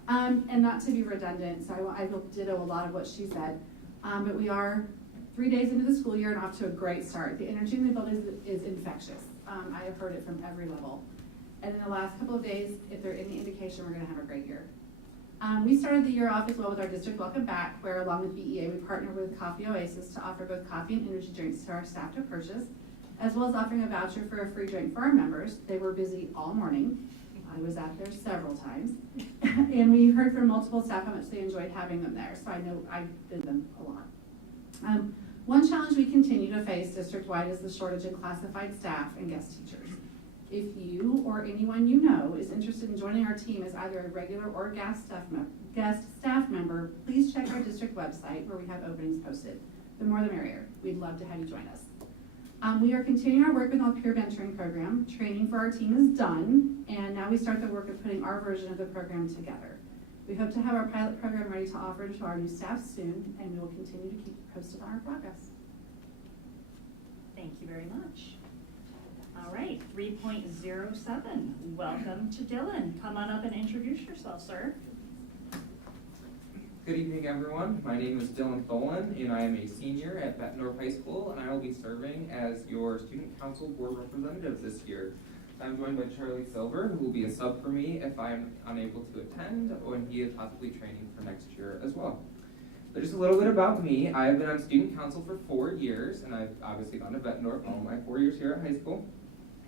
And not to be redundant, so I will ditto a lot of what she said. But we are 3 days into the school year and off to a great start. The energy in the building is infectious. I have heard it from every level. And in the last couple of days, if there's any indication, we're going to have a great year. We started the year off as well with our district welcome back, where along with BEA, we partnered with Coffee Oasis to offer both coffee and energy drinks to our staff to purchase, as well as offering a voucher for a free drink for our members. They were busy all morning. I was out there several times. And we heard from multiple staff how much they enjoyed having them there, so I know I did them a lot. One challenge we continue to face district-wide is the shortage in classified staff and guest teachers. If you or anyone you know is interested in joining our team as either a regular or guest staff member, please check our district website where we have openings posted. The more the merrier. We'd love to have you join us. We are continuing our work with our peer mentoring program. Training for our team is done, and now we start the work of putting our version of the program together. We hope to have our pilot program ready to offer to our new staff soon, and we will continue to keep you posted on our progress. Thank you very much. All right, 3.07. Welcome to Dylan. Come on up and introduce yourself, sir. Good evening, everyone. My name is Dylan Tholen, and I am a senior at Bett High School, and I will be serving as your Student Council Board Representative this year. I'm joined by Charlie Silver, who will be a sub for me if I'm unable to attend, when he is possibly training for next year as well. But just a little bit about me. I have been on Student Council for 4 years, and I've obviously gone to Bettendorf all my 4 years here at high school.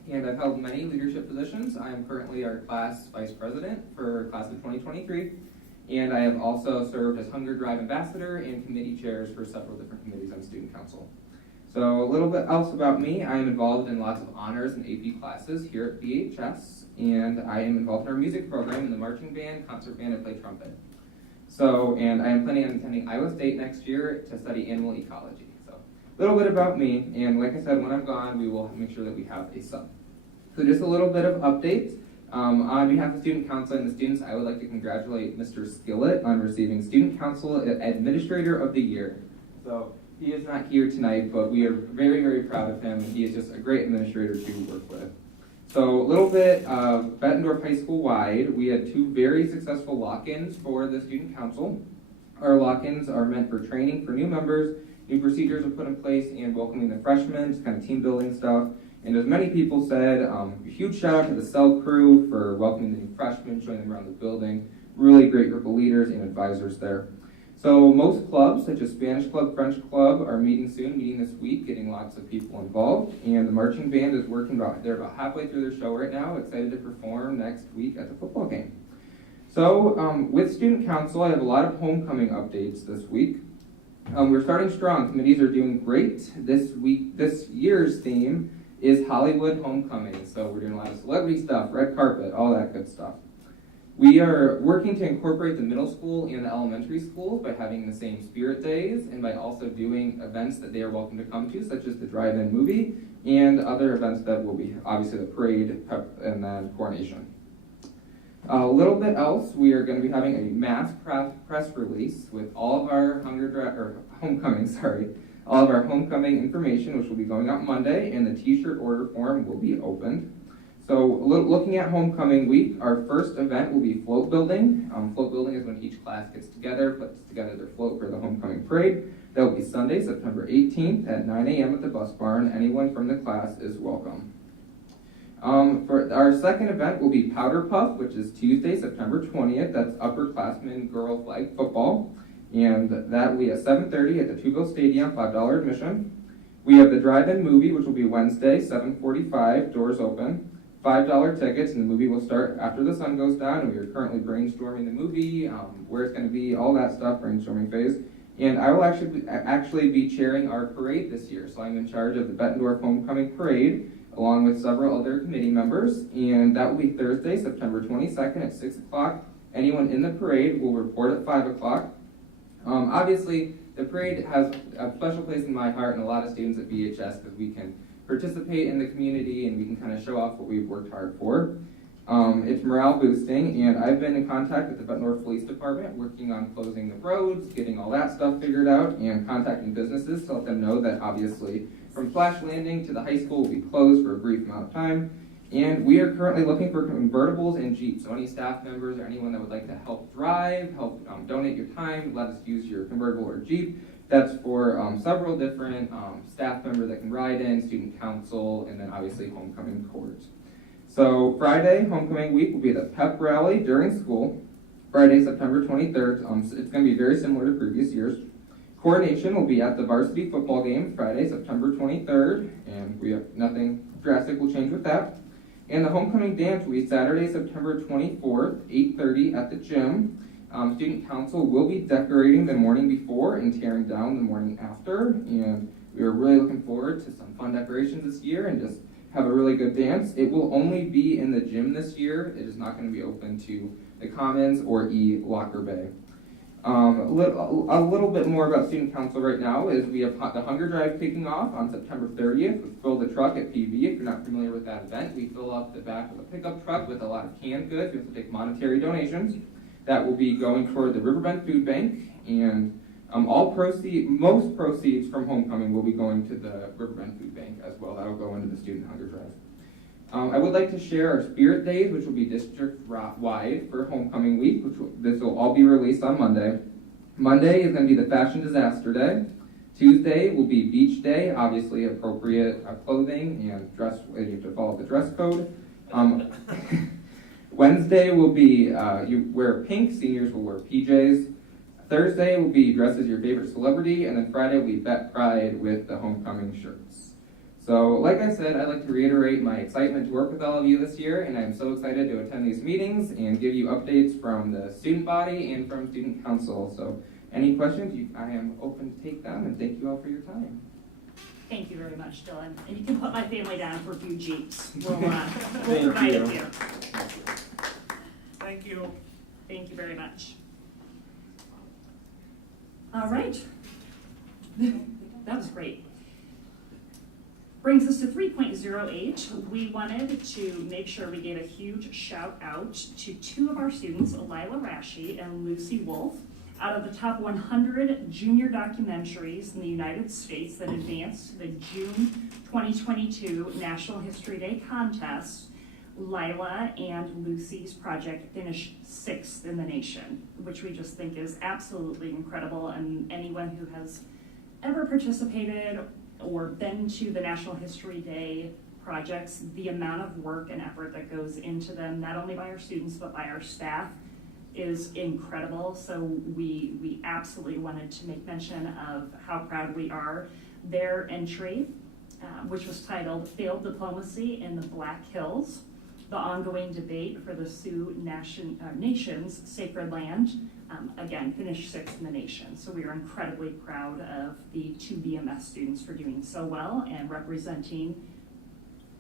And I've held many leadership positions. I am currently our class vice president for class of 2023. And I have also served as Hunger Drive ambassador and committee chairs for several different committees on Student Council. So a little bit else about me. I am involved in lots of honors and AP classes here at BHS. And I am involved in our music program in the marching band, concert band, and play trumpet. And I am planning on attending Iowa State next year to study animal ecology. So a little bit about me. And like I said, when I'm gone, we will make sure that we have a sub. So just a little bit of updates. On behalf of Student Council and the students, I would like to congratulate Mr. Skillett on receiving Student Council Administrator of the Year. So he is not here tonight, but we are very, very proud of him, and he is just a great administrator to work with. So a little bit of Bettendorf High School wide, we had 2 very successful lock-ins for the Student Council. Our lock-ins are meant for training for new members, new procedures are put in place, and welcoming the freshmen, just kind of team building stuff. And as many people said, a huge shout out to the cell crew for welcoming the new freshmen, showing them around the building. Really great group of leaders and advisors there. So most clubs, such as Spanish Club, French Club, are meeting soon, meeting this week, getting lots of people involved. And the marching band is working they're about halfway through their show right now, excited to perform next week at the football game. So with Student Council, I have a lot of homecoming updates this week. We're starting strong. Committees are doing great. This year's theme is Hollywood Homecoming. So we're doing a lot of celebrity stuff, red carpet, all that good stuff. We are working to incorporate the middle school and the elementary schools by having the same spirit days and by also doing events that they are welcome to come to, such as the drive-in movie and other events that will be obviously the parade, pep, and then coronation. A little bit else, we are going to be having a mass press release with all of our all of our homecoming information, which will be going out Monday, and the t-shirt order form will be opened. So looking at homecoming week, our first event will be float building. Float building is when each class gets together, puts together their float for the homecoming parade. That will be Sunday, September 18th at 9 a.m. at the bus barn. Anyone from the class is welcome. For our second event will be Powder Puff, which is Tuesday, September 20th. That's upperclassmen girl flag football. And that will be at 7:30 at the Tuville Stadium, $5 admission. We have the drive-in movie, which will be Wednesday, 7:45, doors open. $5 tickets, and the movie will start after the sun goes down, and we are currently brainstorming the movie, where it's going to be, all that stuff, brainstorming phase. And I will actually be chairing our parade this year, so I'm in charge of the Bettendorf Homecoming Parade, along with several other committee members, and that will be Thursday, September 22nd at 6 o'clock. Anyone in the parade will report at 5 o'clock. Obviously, the parade has a special place in my heart and a lot of students at VHS because we can participate in the community and we can kind of show off what we've worked hard for. It's morale boosting, and I've been in contact with the Bettendorf Police Department working on closing the roads, getting all that stuff figured out, and contacting businesses to let them know that obviously from Flash Landing to the high school will be closed for a brief amount of time. And we are currently looking for convertibles and Jeeps. So any staff members or anyone that would like to help drive, help donate your time, let us use your convertible or Jeep. That's for several different staff members that can ride in, student council, and then obviously homecoming court. So Friday, homecoming week, will be the pep rally during school. Friday, September 23rd. It's going to be very similar to previous years. Coronation will be at the varsity football game Friday, September 23rd, and we have nothing drastic will change with that. And the homecoming dance will be Saturday, September 24th, 8:30 at the gym. Student council will be decorating the morning before and tearing down the morning after, and we are really looking forward to some fun decorations this year and just have a really good dance. It will only be in the gym this year. It is not going to be open to the Commons or Locker Bay. A little bit more about student council right now is we have the Hunger Drive kicking off on September 30th with Fill the Truck at PV. If you're not familiar with that event, we fill up the back of a pickup truck with a lot of canned goods. We have to take monetary donations. That will be going toward the Riverbend Food Bank, and most proceeds from homecoming will be going to the Riverbend Food Bank as well. That will go into the Student Hunger Drive. I would like to share our Spirit Days, which will be district-wide for homecoming week. This will all be released on Monday. Monday is going to be the Fashion Disaster Day. Tuesday will be Beach Day, obviously appropriate clothing and dress. You have to follow the dress code. Wednesday will be you wear pink. Seniors will wear PJs. Thursday will be dress as your favorite celebrity, and then Friday will be Bett Pride with the homecoming shirts. So, like I said, I'd like to reiterate my excitement to work with all of you this year, and I'm so excited to attend these meetings and give you updates from the student body and from student council. So, any questions, I am open to take them, and thank you all for your time. Thank you very much, Dylan. And you can put my family down for a few Jeeps. We'll provide it here. Thank you. Thank you very much. All right. That was great. Brings us to 3.08. We wanted to make sure we gave a huge shout out to two of our students, Lila Rashi and Lucy Wolf, out of the top 100 junior documentaries in the United States that advanced to the June 2022 National History Day contest. Lila and Lucy's project finished 6th in the nation, which we just think is absolutely incredible, and anyone who has ever participated or been to the National History Day projects, the amount of work and effort that goes into them, not only by our students but by our staff, is incredible. So we absolutely wanted to make mention of how proud we are. Their entry, which was titled Failed Diplomacy in the Black Hills, the ongoing debate for the Sioux Nation's sacred land, again, finished 6th in the nation. So we are incredibly proud of the two BMS students for doing so well and representing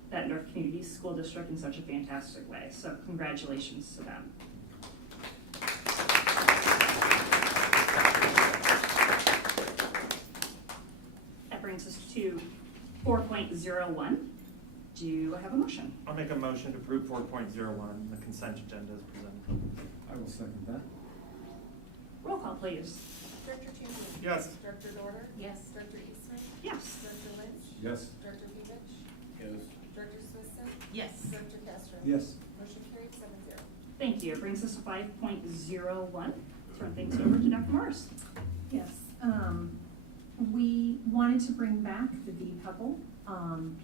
Bettendorf Community School District in such a fantastic way. So congratulations to them. brings us to 4.01. Do I have a motion? I'll make a motion to approve 4.01, the consent agenda is presented. I will second that. Roll call, please. Director Chamberlain? Yes. Director Dorner? Yes. Director Eastman? Yes. Director Lynch? Yes. Director Levy? Yes. Director Smithson? Yes. Director Castro? Yes. Motion carried 7-0. Thank you. It brings us to 5.01. Turn things over to Dr. Morris. Yes, we wanted to bring back the Pebble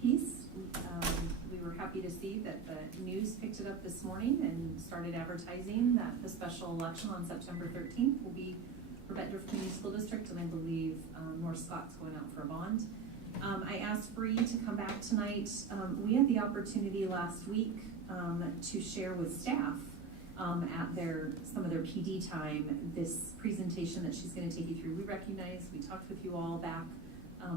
piece. We were happy to see that the news picked it up this morning and started advertising that the special election on September 13th will be for Bettendorf Community School District, and I believe North Scott's going out for a bond. I asked Bree to come back tonight. We had the opportunity last week to share with staff at some of their PD time, this presentation that she's going to take you through. We recognize, we talked with you all back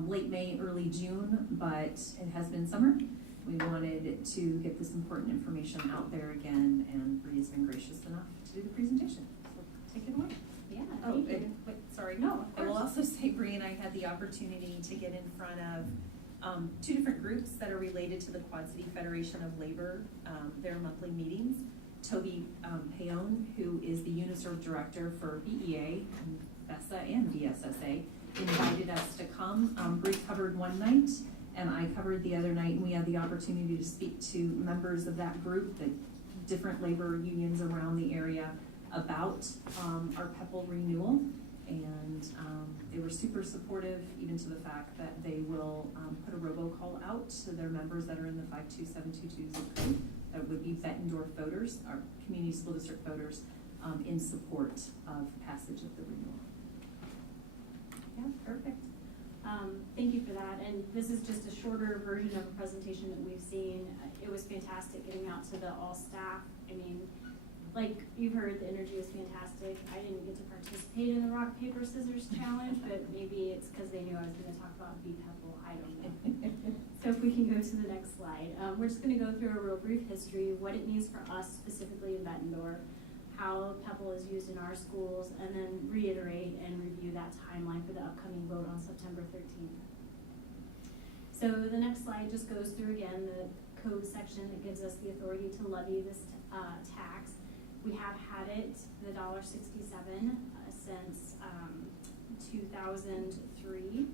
late May, early June, but it has been summer. We wanted to get this important information out there again, and Bree has been gracious enough to do the presentation. So take it away. Yeah, Oh, thank you. wait, sorry. No, of I will course. also say Bree and I had the opportunity to get in front of two different groups that are related to the Quad City Federation of Labor, their monthly meetings. Toby Payon, who is the UNISERV director for BEA, and BESA, and VSSA, invited us to come. Bree covered one night, and I covered the other night, and we had the opportunity to speak to members of that group, the different labor unions around the area, about our PEPL renewal. And they were super supportive, even to the fact that they will put a robocall out to their members that are in the 52722 zip code. That would be Bettendorf voters, our community school district voters, in support of passage of the renewal. Yeah, perfect. Thank you for that. And this is just a shorter version of a presentation that we've seen. It was fantastic getting out to the all staff. I mean, like you heard, the energy was fantastic. I didn't get to participate in the rock, paper, scissors challenge, but maybe it's because they knew I was going to talk about BPEPL. I don't know. So if we can go to the next slide. We're just going to go through a real brief history, what it means for us specifically in Bettendorf, how PEPL is used in our schools, and then reiterate and review that timeline for the upcoming vote on September 13th. So the next slide just goes through again the code section that gives us the authority to levy this tax. We have had it, the $1.67, since 2003.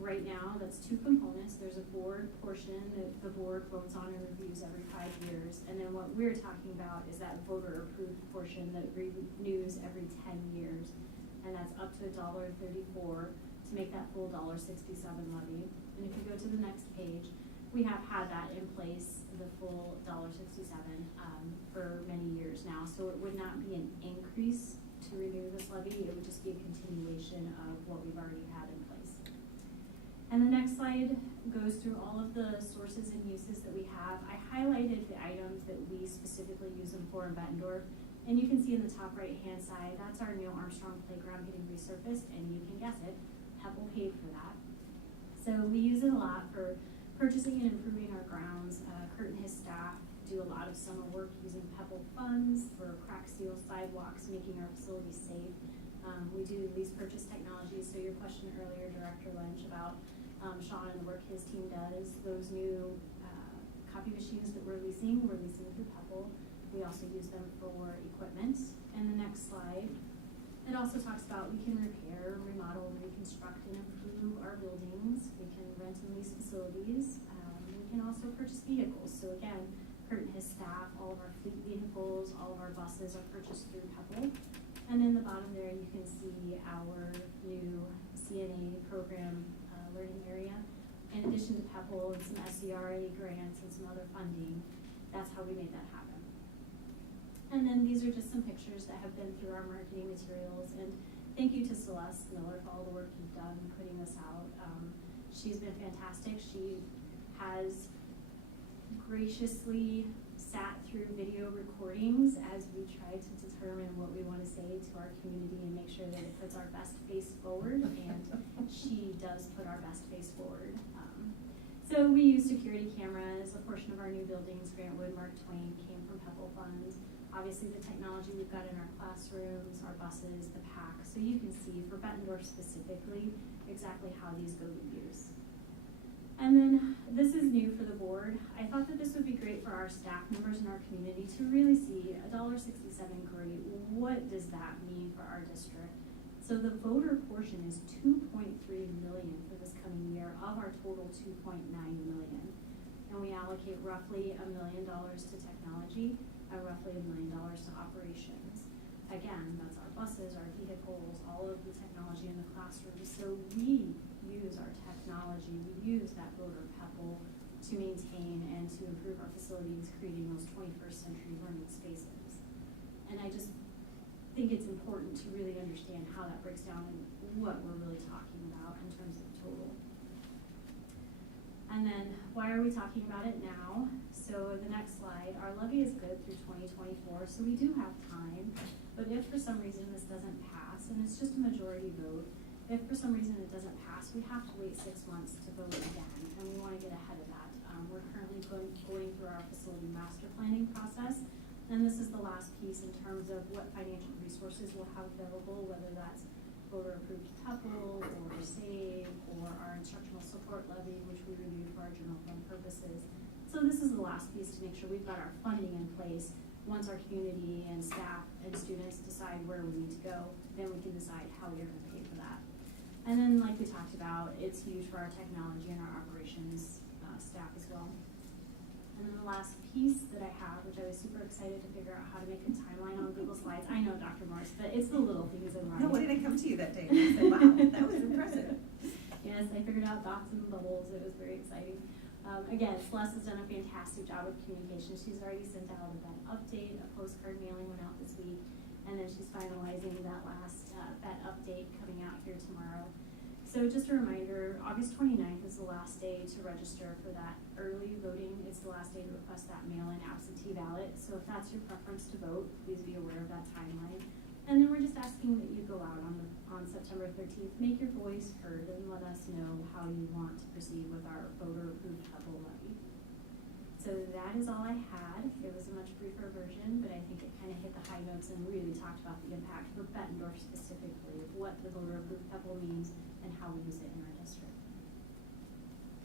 Right now, that's two components. There's a board portion that the board votes on and reviews every 5 years. And then what we're talking about is that voter-approved portion that renews every 10 years. And that's up to $1.34 to make that full $1.67 levy. And if you go to the next page, we have had that in place, the full $1.67, for many years now. So it would not be an increase to renew this levy. It would just be a continuation of what we've already had in place. And the next slide goes through all of the sources and uses that we have. I highlighted the items that we specifically use them for in Bettendorf. And you can see in the top right-hand side, that's our new Armstrong Playground getting resurfaced, and you can guess it, PEPL paid for that. So we use it a lot for purchasing and improving our grounds. Kurt and his staff do a lot of summer work using PEPL funds for crack seal sidewalks, making our facilities safe. We do lease purchase technology, so your question earlier, Director Lynch, about Sean and the work his team does, those new copy machines that we're leasing through PEPL. We also use them for equipment. And the next slide, it also talks about we can repair, remodel, reconstruct, and improve our buildings. We can rent and lease facilities. We can also purchase vehicles. So again, Kurt and his staff, all of our fleet vehicles, all of our buses are purchased through PEPL. And in the bottom there, you can see our new CNA program learning area. In addition to PEPL and some SCRA grants and some other funding, that's how we made that happen. And then these are just some pictures that have been through our marketing materials. And thank you to Celeste Miller for all the work you've done putting this out. She's been fantastic. She has graciously sat through video recordings as we try to determine what we want to say to our community and make sure that it puts our best face forward, and she does put our best face forward. So we use security cameras. A portion of our new buildings, Grant Wood, Mark Twain, came from PEPL funds. Obviously the technology we've got in our classrooms, our buses, the PAC, so you can see for Bettendorf specifically exactly how these go to use. And then, this is new for the board. I thought that this would be great for our staff members in our community to really see $1.67 great. What does that mean for our district? So the voter portion is 2.3 million for this coming year of our total 2.9 million. And we allocate roughly $1 million to technology and roughly $1 million to operations. Again, that's our buses, our vehicles, all of the technology in the classrooms. So we use our technology, we use that voter PEPL to maintain and to improve our facilities, creating those 21st century learning spaces. And I just think it's important to really understand how that breaks down and what we're really talking about in terms of total. And then, why are we talking about it now? So the next slide, our levy is good through 2024, so we do have time. But if for some reason this doesn't pass, and it's just a majority vote, if for some reason it doesn't pass, we have to wait 6 months to vote again, and we want to get ahead of that. We're currently going through our facility master planning process, and this is the last piece in terms of what financial resources we'll have available, whether that's voter-approved PEPL, or SAVE, or our instructional support levy, which we reviewed for our general fund purposes. So this is the last piece to make sure we've got our funding in place. Once our community and staff and students decide where we need to go, then we can decide how we're going to pay for that. And then, like we talked about, it's huge for our technology and our operations staff as well. And then the last piece that I have, which I was super excited to figure out how to make a timeline on Google Slides. I know, Dr. Morris, but it's the little things in life. No, what did I come to you that day? And I said, wow, that was impressive. Yes, I figured out dots and bubbles. It was very exciting. Again, Celeste has done a fantastic job with communication. She's already sent out an update, a postcard mailing went out this week, and then she's finalizing that last Bett update coming out here tomorrow. So just a reminder, August 29th is the last day to register for that early voting. It's the last day to request that mail-in absentee ballot. So if that's your preference to vote, please be aware of that timeline. And then we're just asking that you go out on September 13th, make your voice heard, and let us know how you want to proceed with our voter-approved PEPL levy. So that is all I had. It was a much briefer version, but I think it kind of hit the high notes and really talked about the impact for Bettendorf specifically of what the voter-approved PEPL means and how we use it in our district.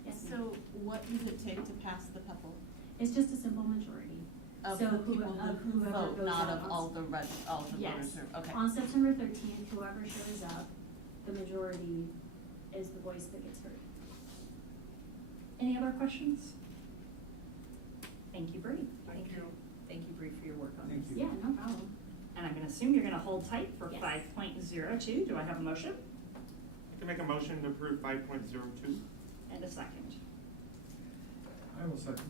Yes, So what does it take to pass the PEPL? it's just a simple majority. Of So the people who whoever vote, goes not out of on- all the voters? Yes. Okay. On September 13th, whoever shows up, the majority is the voice that gets heard. Any other questions? Thank you, Bree. Thank you. Thank you, Bree, for your work on this. Thank you. Yeah, no problem. And I'm gonna assume you're gonna hold tight for Yes. 5.02. Do I have a motion? I can make a motion to approve 5.02. And a second. I will second.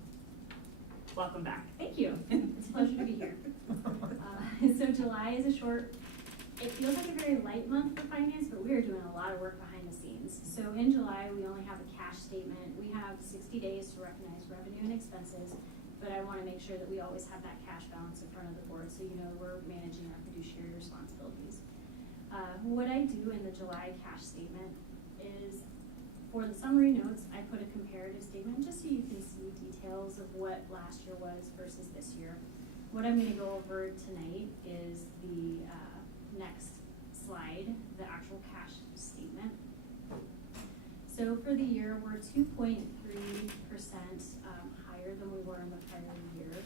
Welcome back. Thank you. It's a pleasure to be here. So July is a short, it feels like a very light month for finance, but we are doing a lot of work behind the scenes. So in July, we only have a cash statement. We have 60 days to recognize revenue and expenses, but I want to make sure that we always have that cash balance in front of the board so you know we're managing our fiduciary responsibilities. What I do in the July cash statement is, for the summary notes, I put a comparative statement just so you can see details of what last year was versus this year. What I'm going to go over tonight is the next slide, the actual cash statement. So for the year, we're 2.3% higher than we were in the prior year.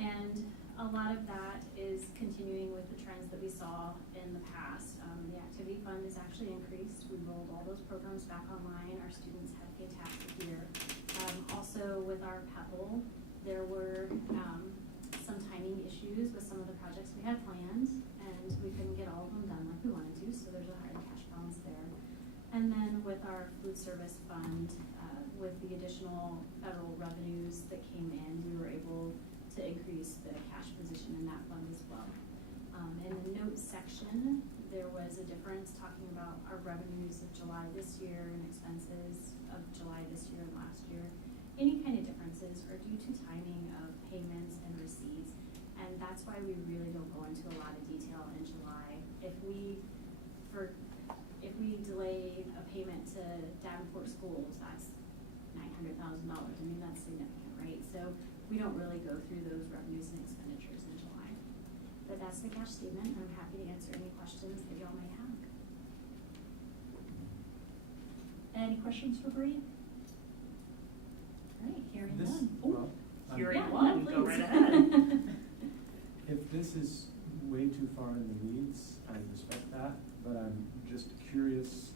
And a lot of that is continuing with the trends that we saw in the past. The activity fund is actually increased. We rolled all those programs back online. Our students had a fantastic year. Also with our PEPL, there were some timing issues with some of the projects we had planned, and we couldn't get all of them done like we wanted to, so there's a higher cash balance there. And then with our food service fund, with the additional federal revenues that came in, we were able to increase the cash position in that fund as well. In the notes section, there was a difference talking about our revenues of July this year and expenses of July this year and last year. Any kind of differences are due to timing of payments and receipts, and that's why we really don't go into a lot of detail in July. If we delay a payment to Davenport Schools, that's $900,000. I mean, that's significant, right? So we don't really go through those revenues and expenditures in July. But that's the cash statement, and I'm happy to answer any questions that y'all may have. Any questions for Bree? Hearing This, none. well, Hearing Yeah, one, no, go please. right ahead. if this is way too far in the weeds, I respect that, but I'm just curious,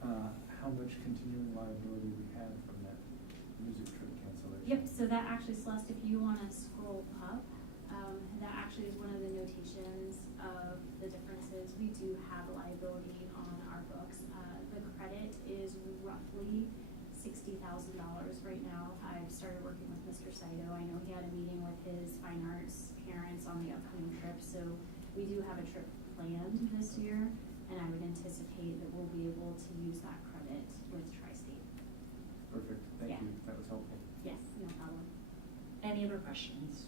how much continuing liability we have from that music trip cancellation. Yep, so that actually, Celeste, if you wanna scroll up, that actually is one of the notations of the differences. We do have liability on our books. The credit is roughly $60,000 right now. I've started working with Mr. Saito. I know he had a meeting with his fine arts parents on the upcoming trip, so we do have a trip planned this year, and I would anticipate that we'll be able to use that credit with Tri-State. Perfect, thank Yeah. you, that was helpful. Yes, no problem. Any other questions?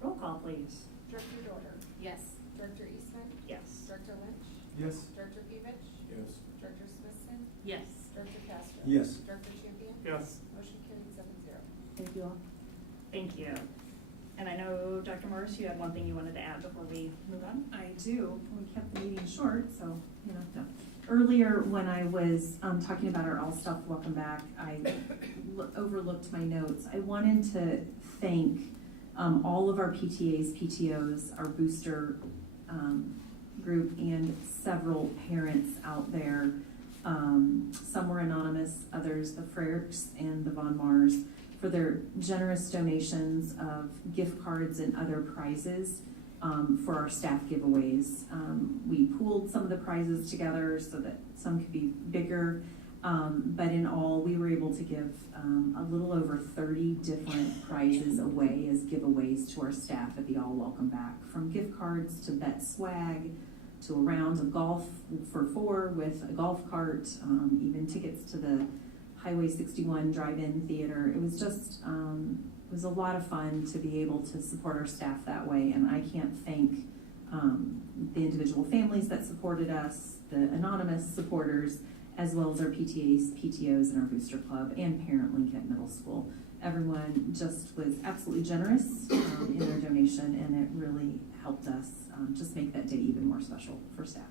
Roll call, please. Director Dorner? Yes. Director Eastman? Yes. Director Lynch? Yes. Director Pevich? Yes. Director Smithson? Yes. Director Castro? Yes. Director Champion? Yes. Motion carried 7-0. Thank you all. Thank you. And I know, Dr. Morris, you had one thing you wanted to add before we move on? I do. We kept the meeting short, so, you know, no. Earlier, when I was talking about our All Stuff Welcome Back, I overlooked my notes. I wanted to thank all of our PTAs, PTOs, our booster group, and several parents out there. Some were anonymous, others the Frericks and the Von Mars, for their generous donations of gift cards and other prizes for our staff giveaways. We pooled some of the prizes together so that some could be bigger, but in all, we were able to give a little over 30 different prizes away as giveaways to our staff at the All Welcome Back, from gift cards to Bett swag, to a round of golf for 4 with a golf cart, even tickets to the Highway 61 drive-in theater. It was just, it was a lot of fun to be able to support our staff that way, and I can't thank the individual families that supported us, the anonymous supporters, as well as our PTAs, PTOs, and our booster club, and Parent Link at middle school. Everyone just was absolutely generous in their donation, and it really helped us just make that day even more special for staff.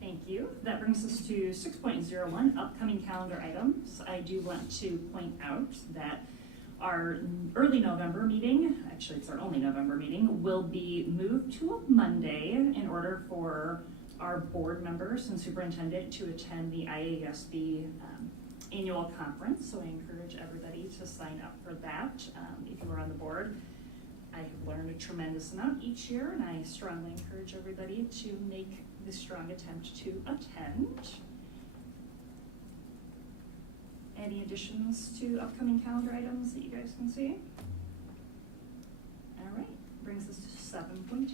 Thank you. That brings us to 6.01, upcoming calendar items. I do want to point out that our early November meeting, actually it's our only November meeting, will be moved to a Monday in order for our board members and superintendent to attend the IASB annual conference. So I encourage everybody to sign up for that if you are on the board. I have learned a tremendous amount each year, and I strongly encourage everybody to make the strong attempt to attend. Any additions to upcoming calendar items that you guys can see? All right, brings us to 7.2.